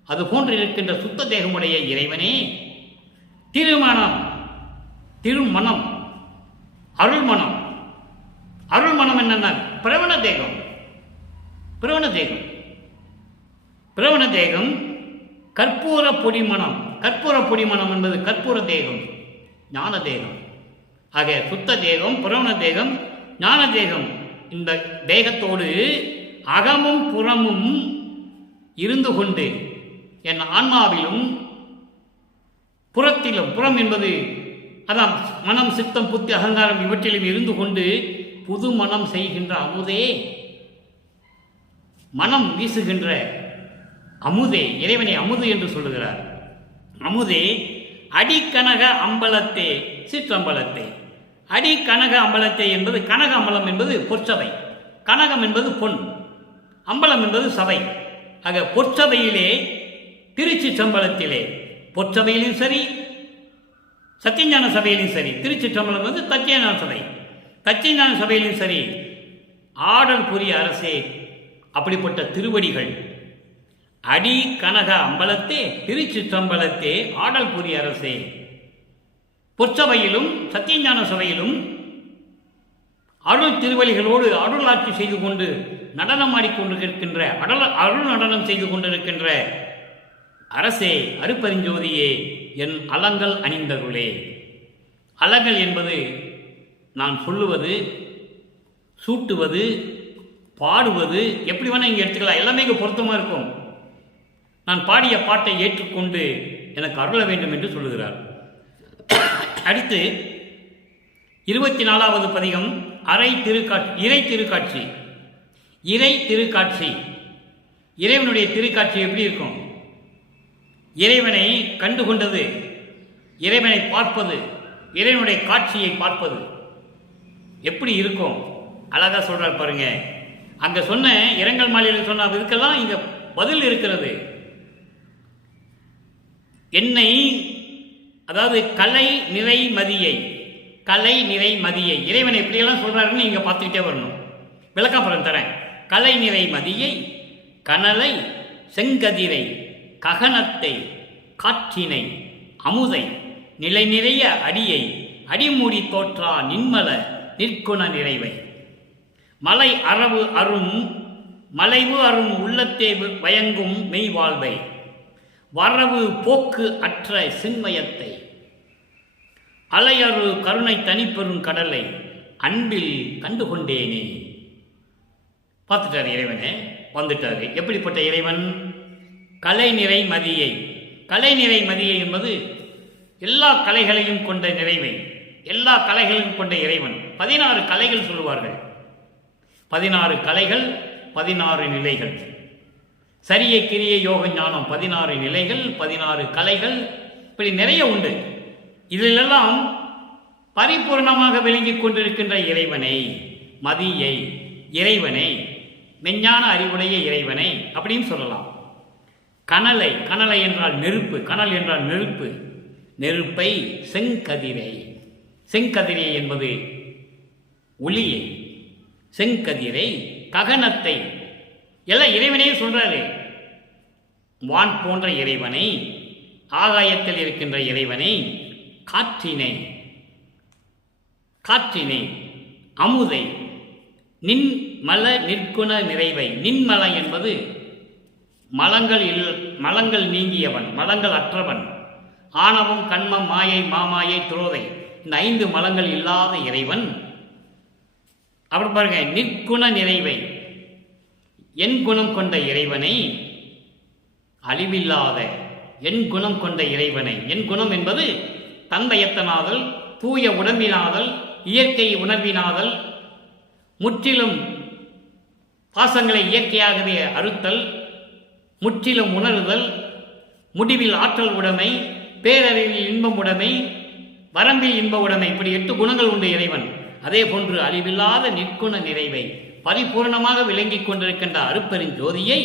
அது போன்று இருக்கின்ற சுத்த தேகமுடைய இறைவனே. திருமணம், திருமணம், அருள்மணம். அருள்மணம் என்னன்னா பிரவண தேகம். பிரவண தேகம், பிரவண தேகம். கற்பூர பொடிமணம், கற்பூர பொடிமணம் என்பது கற்பூர தேகம், ஞான தேகம். ஆக சுத்த தேகம், பிரவண தேகம், ஞான தேகம். இந்த தேகத்தோடு அகமும் புறமும் இருந்து கொண்டு என் ஆன்மாவிலும் புறத்திலும், புறம் என்பது அதான் மனம், சித்தம், புத்தி, அகங்காரம் இவற்றிலும் இருந்து கொண்டு புது மனம் செய்கின்ற அமுதே, மனம் வீசுகின்ற அமுதே. இறைவனை அமுது என்று சொல்லுகிறார். அமுதே அடிக்கனக அம்பலத்தே சிற்றம்பலத்தே. அடி கனக அம்பலத்தை என்பது, கனக அம்பலம் என்பது பொற்சபை, கனகம் என்பது பொன், அம்பலம் என்பது சபை. ஆக பொற்சபையிலே திருச்சிற்றம்பலத்திலே, பொற்சபையிலும் சரி சத்தியஞான சபையிலும் சரி, திருச்சிற்றம்பலம் வந்து தத்தியஞான சபை, தத்தியஞான சபையிலும் சரி, ஆடல் புரிய அரசே அப்படிப்பட்ட திருவடிகள். அடி கனக அம்பலத்தே திருச்சிற்றம்பலத்தே ஆடல் புரிய அரசே. பொற்சபையிலும் சத்தியஞான சபையிலும் அருள் திருவழிகளோடு அருளாட்சி செய்து கொண்டு நடனம் ஆடிக்கொண்டிருக்கின்ற அருள் நடனம் செய்து கொண்டிருக்கின்ற அரசே, அருப்பெருஞ்சோதியே, என் அலங்கள் அணிந்தருளே. அலங்கள் என்பது நான் சொல்லுவது, சூட்டுவது, பாடுவது, எப்படி வேணால் இங்கே எடுத்துக்கலாம், எல்லாமே இங்கே பொருத்தமாக இருக்கும். நான் பாடிய பாட்டை ஏற்றுக்கொண்டு எனக்கு அருள வேண்டும் என்று சொல்லுகிறார். அடுத்து 24வது பதிகம் இறை திருக்காட்சி. இறை திருக்காட்சி, இறைவனுடைய திருக்காட்சி எப்படி இருக்கும்? இறைவனை கண்டுகொண்டது, இறைவனை பார்ப்பது, இறைவனுடைய காட்சியை பார்ப்பது எப்படி இருக்கும்? அழகா சொல்றார் பாருங்க. அங்க சொன்ன இரங்கல் மாலையில் சொன்ன இதுக்கெல்லாம் இங்க பதில் இருக்கிறது. என்னை, அதாவது கலை நிறை மதியை, கலை நிறை மதியை, இறைவனை எப்படியெல்லாம் சொல்றாருன்னு நீங்க பார்த்துக்கிட்டே வரணும். விளக்காப்புறம் தரேன். கலை நிறை மதியை, கனலை, செங்கதிரை, ககனத்தை, காற்றினை, அமுதை, நிலை நிறைய அடியை, அடிமூடி தோற்றா நின்மல நிற்குண நிறைவை, மலை அரவு அரும் மலைவு அரும் உள்ளத்தே வயங்கும் மெய்வாழ்வை, வரவு போக்கு அற்ற சின்மயத்தை, அலையறு கருணை தனிப்பெரும் கடலை அன்பில் கண்டுகொண்டேனே. பார்த்துட்டார் இறைவனே, வந்துட்டாரு. எப்படிப்பட்ட இறைவன்? கலை நிறை மதியை. கலை நிறை மதியை என்பது எல்லா கலைகளையும் கொண்ட நிறைவை, எல்லா கலைகளையும் கொண்ட இறைவன். 16 கலைகள் சொல்லுவார்கள். 16 கலைகள், 16 நிலைகள். சரிய கிரிய யோக ஞானம் 16 நிலைகள், 16 கலைகள், இப்படி நிறைய உண்டு. இதிலெல்லாம் பரிபூர்ணமாக விளங்கிக் கொண்டிருக்கின்ற இறைவனை, மதியை, இறைவனை, மெஞ்ஞான அறிவுடைய இறைவனை அப்படின்னு சொல்லலாம். கனலை, கனலை என்றால் நெருப்பு, கனல் என்றால் நெருப்பு, நெருப்பை, செங்கதிரை, செங்கதிரை என்பது ஒளியை, செங்கதிரை, ககனத்தை, எல்லாம் இறைவனே சொல்றாரு. வான் போன்ற இறைவனை, ஆகாயத்தில் இருக்கின்ற இறைவனை, காற்றினை, காற்றினை, அமுதை, நின்மல நிற்குண நிறைவை. நின்மல என்பது மலங்கள் நீங்கியவன், மலங்கள் அற்றவன், ஆணவம், கண்மம், மாயை, மாமாயை, துரோதை, இந்த 5 மலங்கள் இல்லாத இறைவன். அப்புறம் பாருங்க, நிற்குண நிறைவை, என் குணம் கொண்ட இறைவனை, அழிவில்லாத என் குணம் கொண்ட இறைவனை. என் குணம் என்பது தந்தையத்தனாதல், தூய உடம்பினாதல், இயற்கை உணர்வினாதல், முற்றிலும் பாசங்களை இயற்கையாகவே அறுத்தல், முற்றிலும் உணர்தல், முடிவில் ஆற்றல் உடைமை, பேரறிவில் இன்பம் உடைமை, வரம்பில் இன்ப உடைமை, இப்படி 8 குணங்கள் உண்டு இறைவன். அதே போன்று அழிவில்லாத நிற்குண நிறைவை, பரிபூர்ணமாக விளங்கிக் கொண்டிருக்கின்ற அருப்பெருஞ்சோதியை,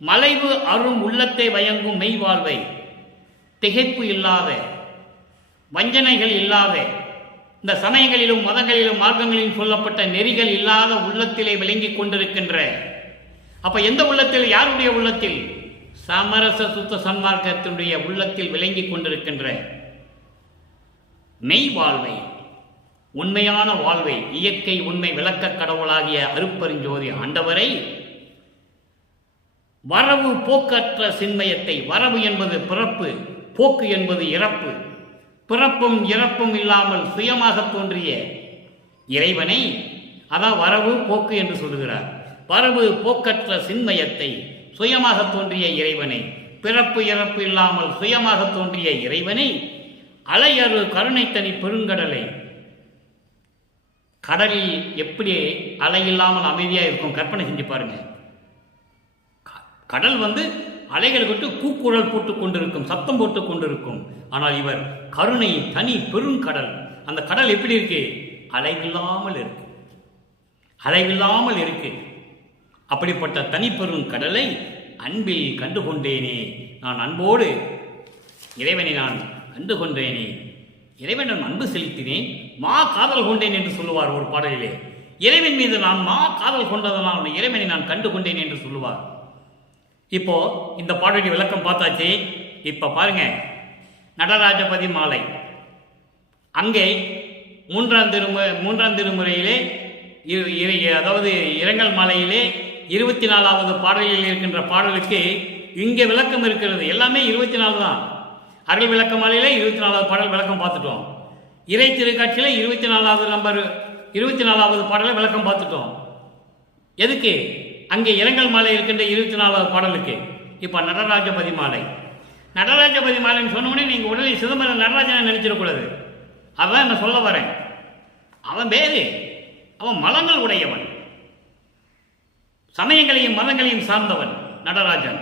மலைவு அரும் உள்ளத்தை வயங்கும் மெய்வாழ்வை, திகைப்பு இல்லாத, வஞ்சனைகள் இல்லாத, இந்த சமயங்களிலும் மதங்களிலும் மார்க்கங்களிலும் சொல்லப்பட்ட நெறிகள் இல்லாத உள்ளத்திலே விளங்கிக் கொண்டிருக்கின்ற, அப்ப எந்த உள்ளத்தில்? யாருடைய உள்ளத்தில்? சமரச சுத்த சன்மார்க்கத்தினுடைய உள்ளத்தில் விளங்கிக் கொண்டிருக்கின்ற மெய் வாழ்வை, உண்மையான வாழ்வை, இயற்கை உண்மை விளக்க கடவுளாகிய அருப்பெருஞ்சோதி ஆண்டவரை, வரவு போக்கற்ற சின்மயத்தை, வரவு என்பது பிறப்பு, போக்கு என்பது இறப்பு, பிறப்பும் இறப்பும் இல்லாமல் சுயமாக தோன்றிய இறைவனை, அதான் வரவு போக்கு என்று சொல்லுகிறார். வரவு போக்கற்ற சின்மயத்தை, சுயமாக தோன்றிய இறைவனை, பிறப்பு இறப்பு இல்லாமல் சுயமாக தோன்றிய இறைவனை, அலையறு கருணை தனி பெருங்கடலை. கடலில் எப்படி அலை இல்லாமல் அமைதியாக இருக்கும்? கற்பனை செஞ்சு பாருங்க. கடல் அலைகள் விட்டு கூக்குரல் போட்டுக் கொண்டிருக்கும், சத்தம் போட்டுக் கொண்டிருக்கும். ஆனால் இவர் கருணை தனி பெருங்கடல். அந்த கடல் எப்படி இருக்கு? அலைவில்லாமல் இருக்கு, அலைவில்லாமல் இருக்கு. அப்படிப்பட்ட தனிப்பெரும் கடலை அன்பில் கண்டு கொண்டேனே, நான் அன்போடு இறைவனை நான் கண்டு கொண்டேனே, இறைவனிடம் அன்பு செலுத்தினேன், மா காதல் கொண்டேன் என்று சொல்லுவார் ஒரு பாடலிலே. இறைவன் மீது நான் மா காதல் கொண்டதனால் இறைவனை நான் கண்டு கொண்டேன் என்று சொல்லுவார். இப்போ இந்த பாடலுடைய விளக்கம் பார்த்தாச்சு. இப்ப பாருங்க, நடராஜபதி மாலை அங்கே மூன்றாம் திருமுறையிலே, அதாவது இரங்கல் மாலையிலே 24வது பாடலில் இருக்கின்ற பாடலுக்கு இங்கே விளக்கம் இருக்கிறது. எல்லாமே 24 தான். அருள் விளக்க மாலையிலே 24வது பாடல் விளக்கம் பார்த்துட்டோம். இறை திருக்காட்சியில 24வது பாடலை விளக்கம் பார்த்துட்டோம். எதுக்கு? அங்கே இரங்கல் மாலை இருக்கின்ற 24வது பாடலுக்கு. இப்ப நடராஜபதி மாலை, நடராஜபதி மாலைன்னு சொன்ன உடனே நீங்க உடனே சிதம்பரம் நடராஜனை நினைச்சிடக்கூடாது. அதான் நான் சொல்ல வரேன். அவன் வேறு, அவன் மலங்கள் உடையவன், சமயங்களையும் மதங்களையும் சார்ந்தவன் நடராஜன்.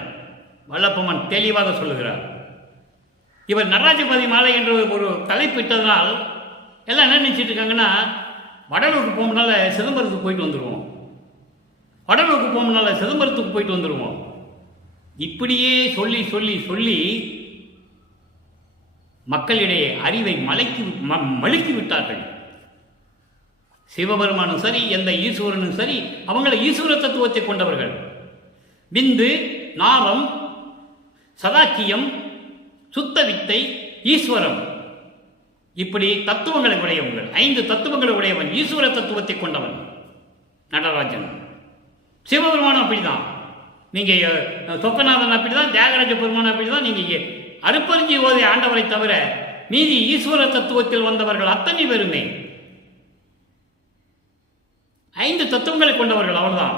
வல்லப்பமன் தெளிவாக சொல்லுகிறார். இவர் நடராஜபதி மாலை என்று ஒரு தலைப்பிட்டதனால் எல்லாம் என்ன நினைச்சிட்டு இருக்காங்கன்னா, வடலூருக்கு போகும்னால சிதம்பரத்துக்கு போயிட்டு வந்துடுவோம், வடலூருக்கு போகும்னால சிதம்பரத்துக்கு போயிட்டு வந்துடுவோம். இப்படியே சொல்லி சொல்லி சொல்லி மக்களிடையே அறிவை மழுக்கி விட்டார்கள். சிவபெருமானும் சரி, எந்த ஈஸ்வரனும் சரி, அவங்கள ஈஸ்வர தத்துவத்தை கொண்டவர்கள். விந்து, நாதம், சதாக்கியம், சுத்த வித்தை, ஈஸ்வரம், இப்படி தத்துவங்களை உடையவங்கள். 5 தத்துவங்களை உடையவன், ஈஸ்வர தத்துவத்தை கொண்டவன் நடராஜன். சிவபெருமானும் அப்படிதான். நீங்க சொக்கநாதன் அப்படிதான், தியாகராஜ பெருமான் அப்படிதான். நீங்க அருப்பறிஞ்சி ஓதை ஆண்டவரை தவிர மீதி ஈஸ்வர தத்துவத்தில் வந்தவர்கள் அத்தனை பேருமே 5 தத்துவங்களை கொண்டவர்கள். அவர்தான்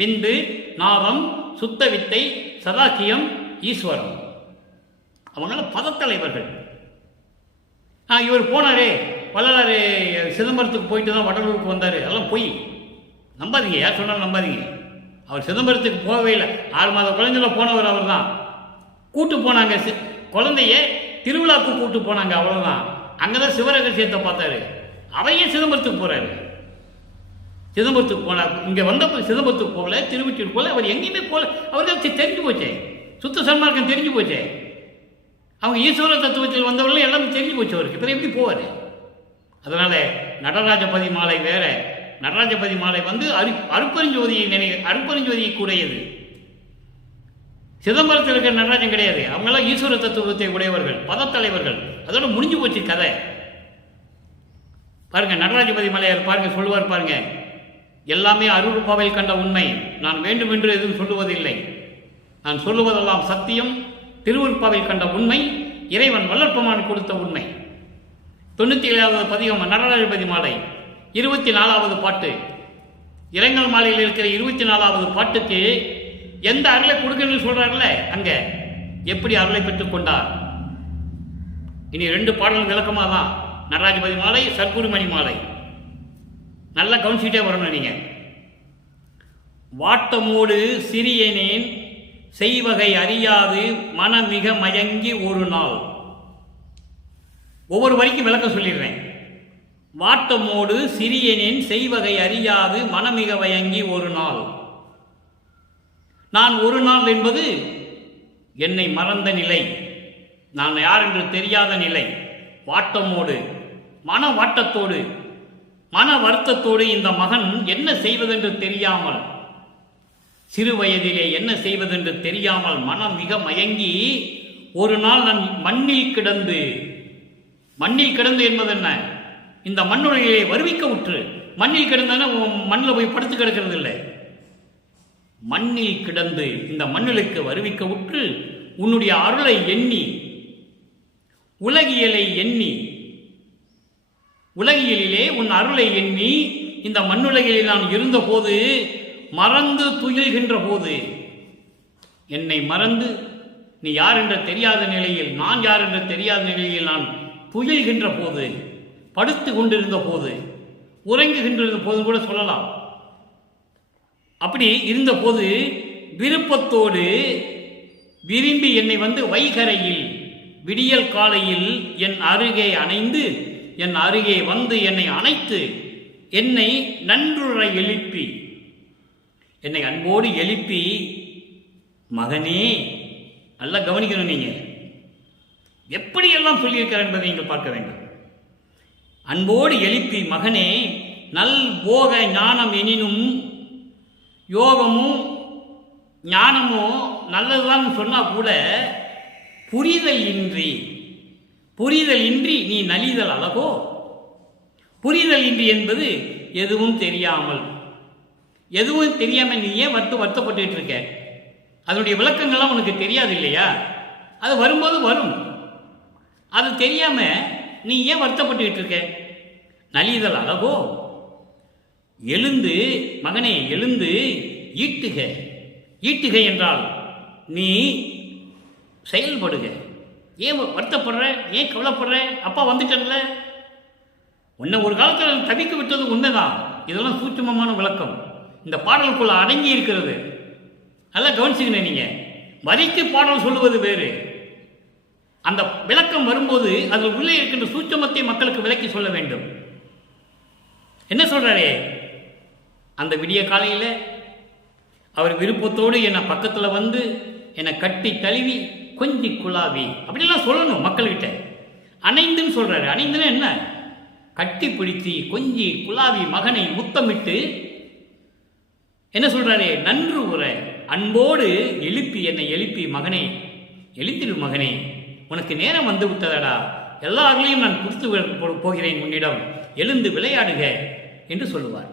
விந்து, நாதம், சுத்த வித்தை, சதாக்கியம், ஈஸ்வரம். அவங்கள பதத்தலைவர்கள். இவர் போனாரே வள்ளலாறு சிதம்பரத்துக்கு போயிட்டு தான் வடலூருக்கு வந்தார். அதெல்லாம் பொய், நம்பாதீங்க. யார் சொன்னாலும் நம்பாதீங்க. அவர் சிதம்பரத்துக்கு போகவே இல்லை. 6 மாத குழந்தையில போனவர் அவர் தான். கூட்டு போனாங்க குழந்தைய திருவிழாவுக்கு கூட்டு போனாங்க, அவ்வளவுதான். அங்கதான் சிவரகசியத்தை பார்த்தாரு. அவையே சிதம்பரத்துக்கு போறாரு. சிதம்பரத்துக்கு போனார். இங்க வந்தப்ப சிதம்பரத்துக்கு போகல, திருவொற்றியூர் போல, அவர் எங்கேயுமே போல. அவருக்கு தெரிஞ்சு போச்சே, சுத்த சன்மார்க்கம் தெரிஞ்சு போச்சே. அவங்க ஈஸ்வர தத்துவத்தில் வந்தவர்கள் எல்லாமே தெரிஞ்சு போச்சு அவருக்கு. பிறகு எப்படி போவார்? அதனால நடராஜபதி மாலை வேற. நடராஜபதி மாலை அருப்பெருஞ்சோதியை கூடையது. சிதம்பரத்தில் இருக்கிற நடராஜன் கிடையாது. அவங்களாம் ஈஸ்வர தத்துவத்தை உடையவர்கள், பதத்தலைவர்கள். அதோட முடிஞ்சு போச்சு கதை. பாருங்க, நடராஜபதி மலையார் பாருங்க, சொல்லுவார் பாருங்க, எல்லாமே அருள்பாவில் கண்ட உண்மை, நான் வேண்டுமென்று எதுவும் சொல்லுவதில்லை, நான் சொல்லுவதெல்லாம் சத்தியம், திருவருட்பாவில் கண்ட உண்மை, இறைவன் வல்லற்பமான் கொடுத்த உண்மை. 97வது பதிகம் நடராஜபதி மாலை 24வது பாட்டு. இரங்கல் மாலையில் இருக்கிற 24வது பாட்டுக்கு எந்த அருளை கொடுக்கணும்னு சொல்றாருல, அங்க எப்படி அருளை பெற்றுக் கொண்டார். இனி 2 பாடல் விளக்கமா தான். நடராஜபதி மாலை, சர்க்குருமணி மாலை. நல்லா கவனிச்சுட்டே வரணும் நீங்க. வாட்டமோடு சிறியனேன் செய்வகை அறியாது மனமிக மயங்கி ஒரு நாள். ஒவ்வொரு வரைக்கும் விளக்கம் சொல்லிடுறேன். வாட்டமோடு சிறியனேன் செய்வகை அறியாது மனமிக மயங்கி ஒரு நாள். நான் ஒரு நாள் என்பது என்னை மறந்த நிலை, நான் யார் என்று தெரியாத நிலை. வாட்டமோடு, மன வாட்டத்தோடு, மன வருத்தத்தோடு இந்த மகன் என்ன செய்வதென்று தெரியாமல், சிறு வயதிலே என்ன செய்வதென்று தெரியாமல் மனம் மிக மயங்கி ஒரு நாள் நான் மண்ணில் கிடந்து என்பது என்ன? இந்த மண்ணுலகிலே வருவிக்க உற்று. மண்ணில் கிடந்தன மண்ணில் போய் படுத்து கிடக்கிறது இல்லை. மண்ணில் கிடந்து இந்த மண்ணுக்கு வருவிக்க உற்று உன்னுடைய அருளை எண்ணி, உலகியலை எண்ணி, உலகியலிலே உன் அருளை எண்ணி இந்த மண்ணுலகில் நான் இருந்த போது மறந்து துயில்கின்ற போது, என்னை மறந்து நீ யார் என்ற தெரியாத நிலையில், நான் யார் என்ற தெரியாத நிலையில் நான் துயில்கின்ற போது, படுத்து கொண்டிருந்த போது, உறங்குகின்ற போது கூட சொல்லலாம். அப்படி இருந்த போது விருப்பத்தோடு விரும்பி என்னை வந்து வைகரையில் விடியல் காலையில் என் அருகே அணைந்து என் அருகே வந்து என்னை அணைத்து என்னை நன்றுற எழுப்பி என்னை அன்போடு எழுப்பி மகனே, நல்லா கவனிக்கணும், நீங்க எப்படியெல்லாம் சொல்லியிருக்கிறார் என்பதை நீங்கள் பார்க்க வேண்டும். அன்போடு எழுப்பி மகனே, நல் போக ஞானம் எனினும் யோகமும் ஞானமும் நல்லதுதான் சொன்னா கூட புரிதல் இன்றி நீ நலிதல் அழகோ. புரிதல் இன்றி என்பது எதுவும் தெரியாமல் நீ ஏன் வருத்தப்பட்டு இருக்க? அதனுடைய விளக்கங்கள்லாம் உனக்கு தெரியாது இல்லையா? அது வரும்போது வரும். அது தெரியாம நீ ஏன் வருத்தப்பட்டு இருக்க? நலிதல் அழகோ. எழுந்து மகனே, எழுந்து ஈட்டுக என்றால் நீ செயல்படுக. ஏன் வருத்தப்படுற? ஏன் கவலைப்படுற? அப்பா வந்துட்டல. உன்னை ஒரு காலத்தில் தவிக்க விட்டது உண்மைதான். இதெல்லாம் சூட்சுமமான விளக்கம் இந்த பாடலுக்குள்ள அடங்கி இருக்கிறது. நல்லா கவனிச்சுக்கணும். நீங்க வரிக்கு பாடல் சொல்லுவது வேறு. அந்த விளக்கம் வரும்போது அதில் உள்ளே இருக்கின்ற சூட்சமத்தை மக்களுக்கு விளக்கி சொல்ல வேண்டும். என்ன சொல்றாரே, அந்த விடிய காலையில் அவர் விருப்பத்தோடு என்னை பக்கத்தில் வந்து என்னை கட்டி தழுவி கொஞ்சி குழாவி அப்படிலாம் சொல்லணும் மக்கள்கிட்ட. அணைந்துன்னு சொல்றாரு. அணைந்துன்னா என்ன? கட்டி பிடித்தி கொஞ்சி குழாவி மகனை முத்தமிட்டு என்ன சொல்றாரு? நன்று உற அன்போடு எழுப்பி மகனே, எழுத்திடு மகனே, உனக்கு நேரம் வந்து விட்டதடா, எல்லார்களையும் நான் கொடுத்து போகிறேன் உன்னிடம், எழுந்து விளையாடுக என்று சொல்லுவார்.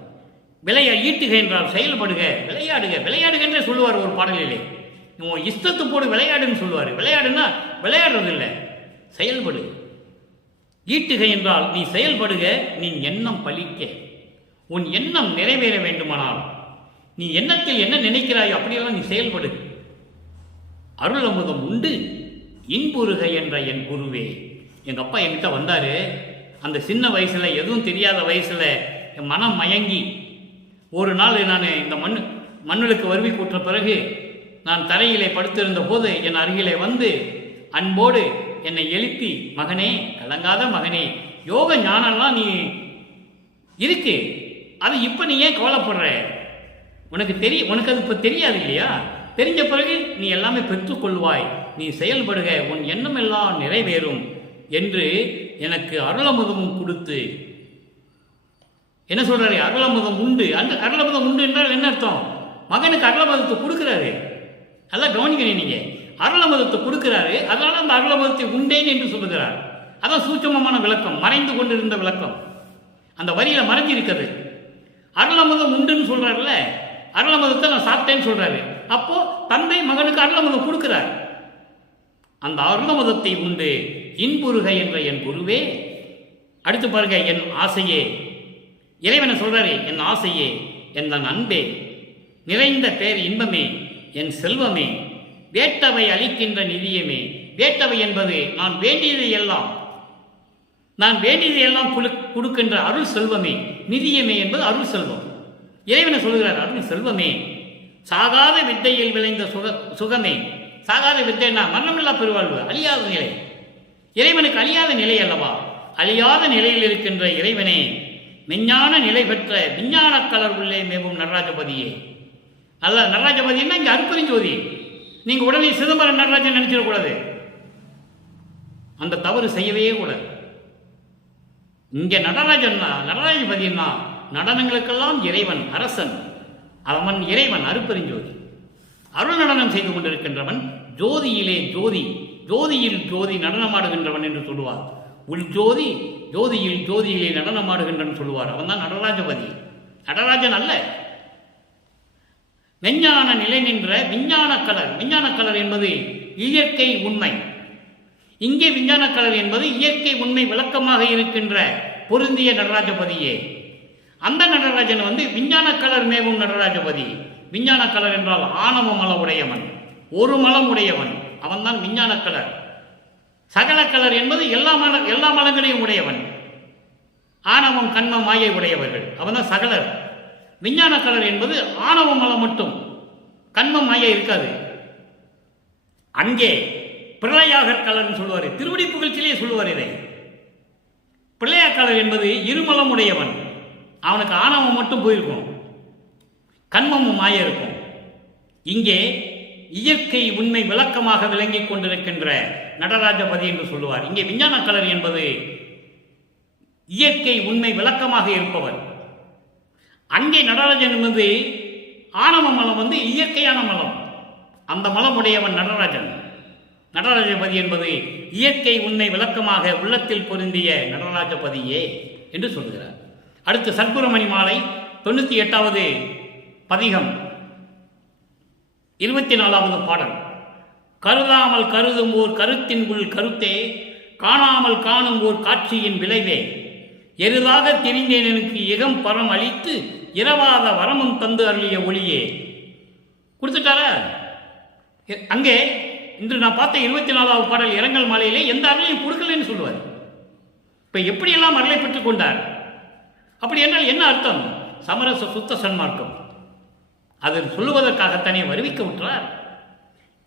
ஈட்டுக என்றால் செயல்படுக, விளையாடுக என்றே சொல்லுவார் ஒரு பாடலிலே. உன் இஷ்டத்து போடு விளையாடுன்னு சொல்லுவார். விளையாடுன்னா விளையாடுறது இல்லை, செயல்படு. ஈட்டுக என்றால் நீ செயல்படுக, நீ எண்ணம் பலிக்க. உன் எண்ணம் நிறைவேற வேண்டுமானால் நீ எண்ணத்தில் என்ன நினைக்கிறாயோ அப்படியெல்லாம் நீ செயல்படு. அருள் அமுதம் உண்டு இன்புருக என்ற என் குருவே. எங்க அப்பா என்கிட்ட வந்தாரு. அந்த சின்ன வயசுல, எதுவும் தெரியாத வயசுல என் மனம் மயங்கி ஒரு நாள் நான் இந்த மண்ணுக்கு வருவி கூற்ற பிறகு நான் தரையிலே படுத்திருந்த போது என் அருகிலே வந்து அன்போடு என்னை எழுப்பி, மகனே, கலங்காத மகனே, யோக ஞானம்லாம் நீ இருக்கு, அது இப்ப நீ ஏன் கவலைப்படுற? உனக்கு அது இப்ப தெரியாது இல்லையா? தெரிஞ்ச பிறகு நீ எல்லாமே பெற்றுக்கொள்வாய், நீ செயல்படுக, உன் எண்ணம் எல்லாம் நிறைவேறும் என்று எனக்கு அருளமுதமும் கொடுத்து என்ன சொல்றாரு? அருளமுதம் உண்டு. அந்த அருளமுதம் உண்டு என்றால் என்ன அர்த்தம்? மகனுக்கு அருளமுதத்தை கொடுக்கிறாரு. நல்லா கவனிக்கிறீங்க. நீங்க அருளமுதத்தை கொடுக்கிறாரு, அதனால அந்த அருளமுதத்தை உண்டேன் என்று சொல்லுகிறார். அதான் சூட்சமமான விளக்கம், மறைந்து கொண்டிருந்த விளக்கம் அந்த வரியில மறைஞ்சிருக்கிறது. அருளமுதம் உண்டுன்னு சொல்றாருல்ல, அருளமுதத்தை நான் சாப்பிட்டேன்னு சொல்றாரு. அப்போ தந்தை மகனுக்கு அருளமுதம் கொடுக்கிறார். அந்த அருளமுதத்தை உண்டு இன்புருக என்ற என் குருவே. அடுத்து பாருங்க, என் ஆசையே. இறைவனை சொல்றாரு, என் ஆசையே, என் அன்பே, நிறைந்த பேர் இன்பமே, என் செல்வமே, வேட்டவை அளிக்கின்ற நிதியமே. வேட்டவை என்பது நான் வேண்டியதை எல்லாம் கொடுக்கின்ற அருள் செல்வமே. நிதியமே என்பது அருள் செல்வம். இறைவனை சொல்கிறார், அருள் செல்வமே, சாகாத வித்தையில் விளைந்த சுகமே. சாகாத வித்தைன்னா மரணமில்லா பெருவாழ்வு, அழியாத நிலை. இறைவனுக்கு அழியாத நிலை அல்லவா? அழியாத நிலையில் இருக்கின்ற இறைவனே, மெஞ்ஞான நிலை பெற்ற விஞ்ஞான கலர் உள்ளே மேவும் நடராஜபதியே. நல்ல நடராஜபதினா இங்க அருட்பெருஞ்சோதி. நீங்க உடனே சிதம்பரம் நடராஜன் நினைச்சிடக்கூடாது, அந்த தவறு செய்யவே கூடாது. இங்க நடராஜபதினா நடனங்களுக்கெல்லாம் இறைவன், அரசன், அவன் இறைவன், அருட்பெருஞ்சோதி. அருள் நடனம் செய்து கொண்டிருக்கின்றவன், ஜோதியிலே ஜோதி, ஜோதியில் ஜோதி நடனமாடுகின்றவன் என்று சொல்லுவார். உள் ஜோதி, ஜோதியிலே நடனமாடுகின்றவன் சொல்லுவார். அவன் தான் நடராஜபதி, நடராஜன் அல்ல. விஞ்ஞான நிலை நின்ற விஞ்ஞான கலர். விஞ்ஞான கலர் என்பது இயற்கை உண்மை. இங்கே விஞ்ஞான கலர் என்பது இயற்கை உண்மை விளக்கமாக இருக்கின்ற பொருந்திய நடராஜபதியே. அந்த நடராஜன் விஞ்ஞான கலர் மேவும் நடராஜபதி. விஞ்ஞான கலர் என்றால் ஆணவ மலம் உடையவன், ஒரு மலம் உடையவன், அவன் தான் விஞ்ஞான கலர். சகல கலர் என்பது எல்லா மலங்களையும் உடையவன். ஆணவம் கண்மம் மாயை உடையவர்கள், அவன் தான் சகலர். விஞ்ஞான கலர் என்பது ஆணவ மலம் மட்டும், கண்மம் மாயை இருக்காது. அங்கே பிரளயாகர் சொல்லுவார், திருவடி புகழ்ச்சியிலே சொல்லுவார் இதை. பிரளயாக்கலர் என்பது இருமலம் உடையவன். அவனுக்கு ஆணவம் மட்டும் போயிருக்கும், கண்மமும் மாய இருக்கும். இங்கே இயற்கை உண்மை விளக்கமாக விளங்கிக் கொண்டிருக்கின்ற நடராஜபதி என்று சொல்லுவார். இங்கே விஞ்ஞான கலர் என்பது இயற்கை உண்மை விளக்கமாக இருப்பவர். அங்கே நடராஜன் என்பது ஆணவ மலம் இயற்கையான மலம். அந்த மலம் உடையவன் நடராஜன். நடராஜபதி என்பது இயற்கை உண்மை விளக்கமாக உள்ளத்தில் பொருந்திய நடராஜபதியே என்று சொல்கிறார். அடுத்து சத்குருமணி மாலை 98வது பதிகம் 24வது பாடல். கருதாமல் கருதும் ஓர் கருத்தின் உள் கருத்தே, காணாமல் காணும் ஓர் காட்சியின் விளைவே, எருதாக தெரிந்தேன் எனக்கு இகம் பரம் அளித்து இரவாத வரமும் தந்து அருளிய ஒளியே. கொடுத்துட்டாரா? அங்கே இன்று நான் பார்த்த 24வது பாடல் இரங்கல் மாலையிலே எந்த அருளையும் கொடுக்கலன்னு சொல்லுவார். இப்ப எப்படியெல்லாம் அருளை பெற்றுக் கொண்டார்? அப்படி என்றால் என்ன அர்த்தம்? சமரச சுத்த சன்மார்க்கம். அதை சொல்லுவதற்காகத்தானே வருவிக்க விட்டார்.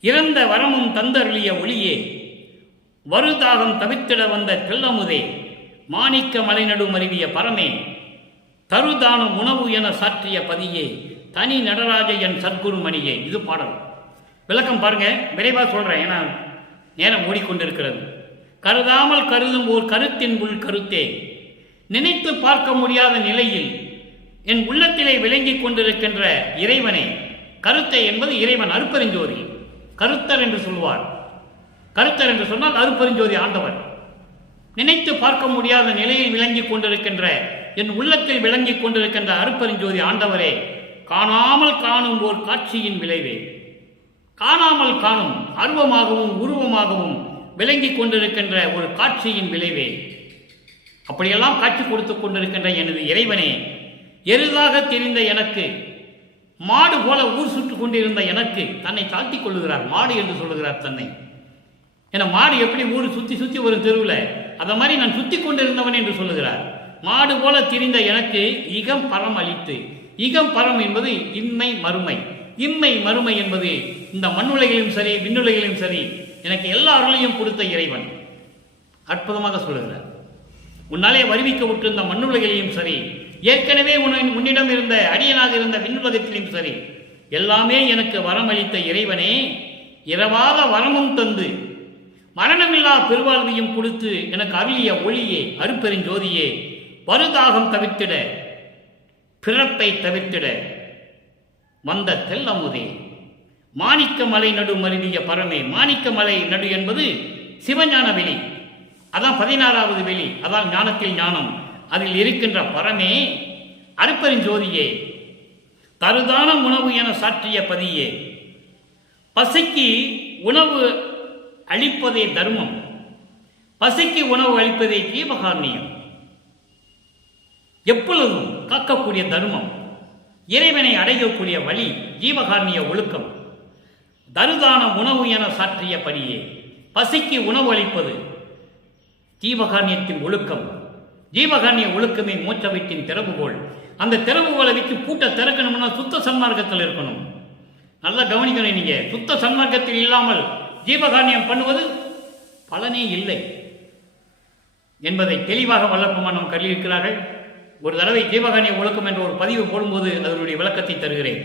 இறந்த வரமும் தந்தருளிய ஒளியே, வருதாகம் தவித்திட வந்த தெல்லமுதே, மாணிக்க மலைநடு மருவிய பரமே, தருதானம் உணவு என சாற்றிய பதியே, தனி நடராஜ என் சத்குருமணியே. இது பாடல். விளக்கம் பாருங்க, விரைவாக சொல்றேன், ஏன்னா நேரம் ஓடிக்கொண்டிருக்கிறது. கருதாமல் கருதும் ஓர் கருத்தின் உள் கருத்தே, நினைத்து பார்க்க முடியாத நிலையில் என் உள்ளத்திலே விளங்கிக் கொண்டிருக்கின்ற இறைவனே. கருத்தை என்பது இறைவன், அருப்பெருஞ்சோதி. கருத்தர் என்று சொல்வார். கருத்தர் என்று சொன்னால் அருப்பெருஞ்சோதி ஆண்டவர். நினைத்து பார்க்க முடியாத நிலையில் விளங்கிக் கொண்டிருக்கின்ற என் உள்ளத்தில் விளங்கிக் கொண்டிருக்கின்ற அருப்பெருஞ்சோதி ஆண்டவரே, காணாமல் காணும் ஓர் காட்சியின் விளைவே. காணாமல் காணும், அருவமாகவும் உருவமாகவும் விளங்கிக் கொண்டிருக்கின்ற ஒரு காட்சியின் விளைவே. அப்படியெல்லாம் காட்சி கொடுத்துக் கொண்டிருக்கின்ற எனது இறைவனே, எருதாக தெரிந்த எனக்கு, மாடு போல ஊர் சுட்டுக் கொண்டிருந்த எனக்கு தன்னை தாழ்த்திக் கொள்ளுகிறார். மாடு என்று சொல்லுகிறார் தன்னை. என மாடு எப்படி ஊர் சுத்தி சுத்தி ஒரு தெருவில், அதை மாதிரி நான் சுத்தி கொண்டிருந்தவன் என்று சொல்லுகிறார். மாடு போல தெரிந்த எனக்கு இகம் பரம் அளித்து. இகம் பரம் என்பது இன்மை மறுமை. இன்மை மறுமை என்பது இந்த மண்ணுலகிலும் சரி விண்ணுலகிலும் சரி எனக்கு எல்லா அருளையும் கொடுத்த இறைவன். அற்புதமாக சொல்லுகிறார். உன்னாலே வருவிக்க விட்டிருந்த மண்ணுலகிலையும் சரி, ஏற்கனவே உன்னிடம் இருந்த அடியனாக இருந்த விண்ணுலகத்திலும் சரி, எல்லாமே எனக்கு வரமளித்த இறைவனே, இரவாத வரமும் தந்து மரணமில்லா பெருவாழ்வையும் கொடுத்து எனக்கு அருளிய ஒளியே, அருப்பெருஞ்சோதியே, வருதாகம் தவிர்த்திட, பிறப்பை தவிர்த்திட வந்த தெல்லமுதே, மாணிக்க மலை நடு மருவிய பரமே. மாணிக்க மலை நடு என்பது சிவஞான வெளி. அதான் 16வது வெளி. அதான் ஞானத்தில் ஞானம். அதில் இருக்கின்ற பரமே, அருப்பெருஞ்சோதியே, தருதான உணவு என சாற்றிய பதியே. பசிக்கு உணவு அளிப்பதே தர்மம், பசிக்கு உணவு அளிப்பதே ஜீவகாருண்யம். எப்பொழுதும் காக்கக்கூடிய தர்மம், இறைவனை அடையக்கூடிய வழி ஜீவகாருண்ய ஒழுக்கம். தருதான உணவு என சாற்றிய படியே, பசிக்கு உணவு அளிப்பது ஜீவகாருண்யத்தின் ஒழுக்கம். ஜீவகாருண்ய ஒழுக்கமே மோட்ச வீட்டின் திறவுகோள். அந்த திறவுகோலை வச்சு பூட்ட திறக்கணும்னா சுத்த சன்மார்க்கத்தில் இருக்கணும். நல்லா கவனிக்கணும். நீங்க சுத்த சன்மார்க்கத்தில் இல்லாமல் ஜீவகாருண்யம் பண்ணுவது பலனே இல்லை என்பதை தெளிவாக வல்லப்பமானம் கல்லியிருக்கிறார்கள். ஒரு தடவை ஜீவகாருண்ய ஒழுக்கம் என்ற ஒரு பதிவு போடும்போது அதனுடைய விளக்கத்தை தருகிறேன்.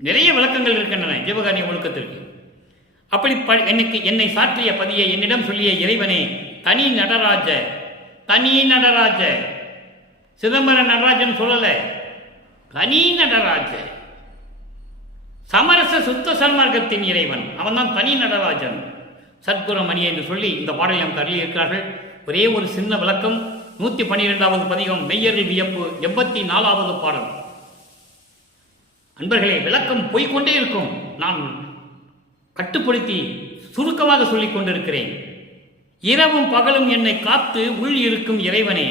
நிறைய விளக்கங்கள் இருக்கின்றன ஜீவகாருண்ய ஒழுக்கத்திற்கு. அப்படி என்னை சாற்றிய பதியை என்னிடம் சொல்லிய இறைவனே, தனி நடராஜ, தனி நடராஜ, சிதம்பர நடராஜன் சொல்லல, தனி நடராஜ, சமரச சுத்த சன்மார்க்கத்தின் இறைவன், அவன் தான் தனி நடராஜன், சத்குருமணி என்று சொல்லி இந்த பாடலை நமக்கு அருளி இருக்கிறார்கள். ஒரே ஒரு சின்ன விளக்கம். 112வது பதிகம் மெய்யறில் வியப்பு 84வது பாடல். அன்பர்களே, விளக்கம் போய்கொண்டே இருக்கும். நான் கட்டுப்படுத்தி சுருக்கமாக சொல்லிக் கொண்டிருக்கிறேன். இரவும் பகலும் என்னை காத்து உள் இருக்கும் இறைவனே,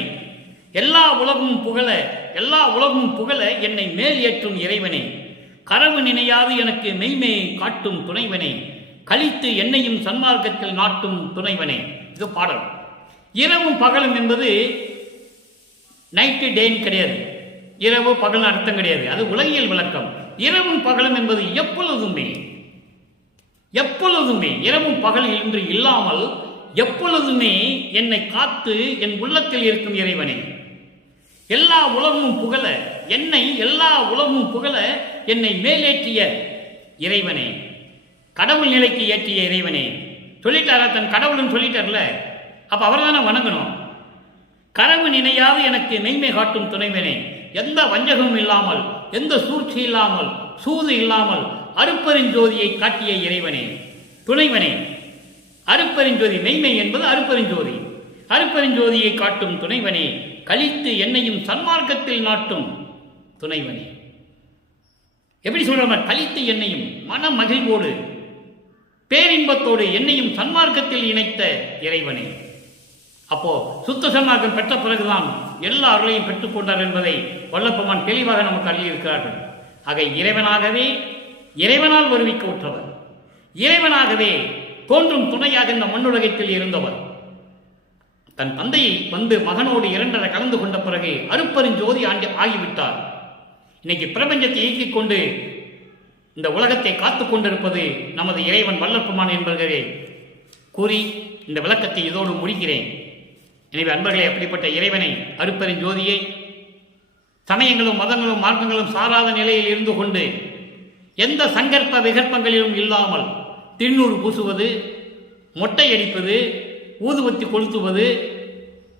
எல்லா உலகமும் புகழ என்னை மேல் ஏற்றும் இறைவனே, கரவு நினையாது எனக்கு மெய்மையை காட்டும் துணைவனே, கழித்து என்னையும் சன்மார்க்கத்தில் நாட்டும் துணைவனே. இது பாடல். இரவும் பகலும் என்பது நைட்டு டேன்னு கிடையாது. இரவு பகல் அர்த்தம் கிடையாது. அது உலகியல் விளக்கம். இரவும் பகலும் என்பது எப்பொழுதுமே எப்பொழுதுமே இரவும் பகல் என்று இல்லாமல் எப்பொழுதுமே என்னை காத்து என் உள்ளத்தில் இருக்கும் இறைவனே, எல்லா உலகமும் புகழ எல்லா உலகமும் புகழ என்னை மேலேற்றிய இறைவனே, கடவுள் நிலைக்கு ஏற்றிய இறைவனே. சொல்லிட்டாரா? தன் கடவுள்னு சொல்லிட்டார்ல, அப்ப அவர் தானே வணங்கணும். கனவு நினையாது எனக்கு மெய்மை காட்டும் துணைவனே, எந்த வஞ்சகமும் இல்லாமல், எந்த சூழ்ச்சி இல்லாமல், சூது இல்லாமல் அருப்பெருஞ்சோதியை காட்டிய இறைவனே, துணைவனே. அருப்பெருஞ்சோதி, மெய்மை என்பது அருப்பெருஞ்சோதி. அருப்பெருஞ்சோதியை காட்டும் துணைவனே, கழித்து என்னையும் சன்மார்க்கத்தில் நாட்டும் துணைவனே. எப்படி சொல்ற? கழித்து என்னையும் மன மகிழ்வோடு பேரின்பத்தோடு என்னையும் சன்மார்க்கத்தில் இணைத்த இறைவனே. அப்போ சுத்த சன்மார்க்கம் பெற்ற பிறகுதான் எல்லா அருளையும் பெற்றுக்கொண்டார் என்பதை வல்லப்பெருமான் தெளிவாக நமக்கு அள்ளியிருக்கிறார்கள். ஆக இறைவனால் வருவிக்க உற்றவர், இறைவனாகவே தோன்றும் துணையாக இந்த மண்ணுலகத்தில் இருந்தவர். தன் தந்தையை வந்து மகனோடு இரண்டரை கலந்து கொண்ட பிறகு அருப்பெருஞ்சோதி ஆகிவிட்டார். இன்னைக்கு பிரபஞ்சத்தை இயக்கிக் கொண்டு இந்த உலகத்தை காத்து கொண்டிருப்பது நமது இறைவன் வல்லப்பெருமான் என்பதை கூறி இந்த விளக்கத்தை இதோடு முடிக்கிறேன். எனவே அன்பர்களே, அப்படிப்பட்ட இறைவனை, அருப்பெருஞ்சோதியை சமயங்களும் மதங்களும் மார்க்கங்களும் சாராத நிலையில் இருந்து கொண்டு எந்த சங்கற்ப விகற்பங்களிலும் இல்லாமல் திருநூறு பூசுவது, மொட்டை அடிப்பது, ஊதுபத்தி கொளுத்துவது,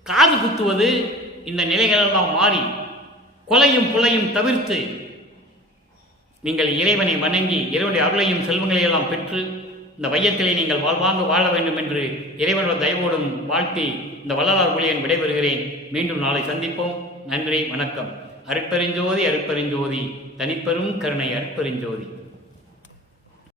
காது குத்துவது, இந்த நிலைகளெல்லாம் மாறி கொலையும் புலையும் தவிர்த்து நீங்கள் இறைவனை வணங்கி இறைவனுடைய அருளையும் செல்வங்களையெல்லாம் பெற்று இந்த வையத்திலே நீங்கள் வாழ்வாங்க வாழ வேண்டும் என்று இறைவனுடைய தயவோடும் வாழ்த்தி இந்த வள்ளலார் ஊழியன் விடைபெறுகிறேன். மீண்டும் நாளை சந்திப்போம். நன்றி, வணக்கம். அருட்பெருஞ்சோதி, அருட்பெருஞ்சோதி, தனிப்பெரும் கருணை அருட்பெருஞ்சோதி.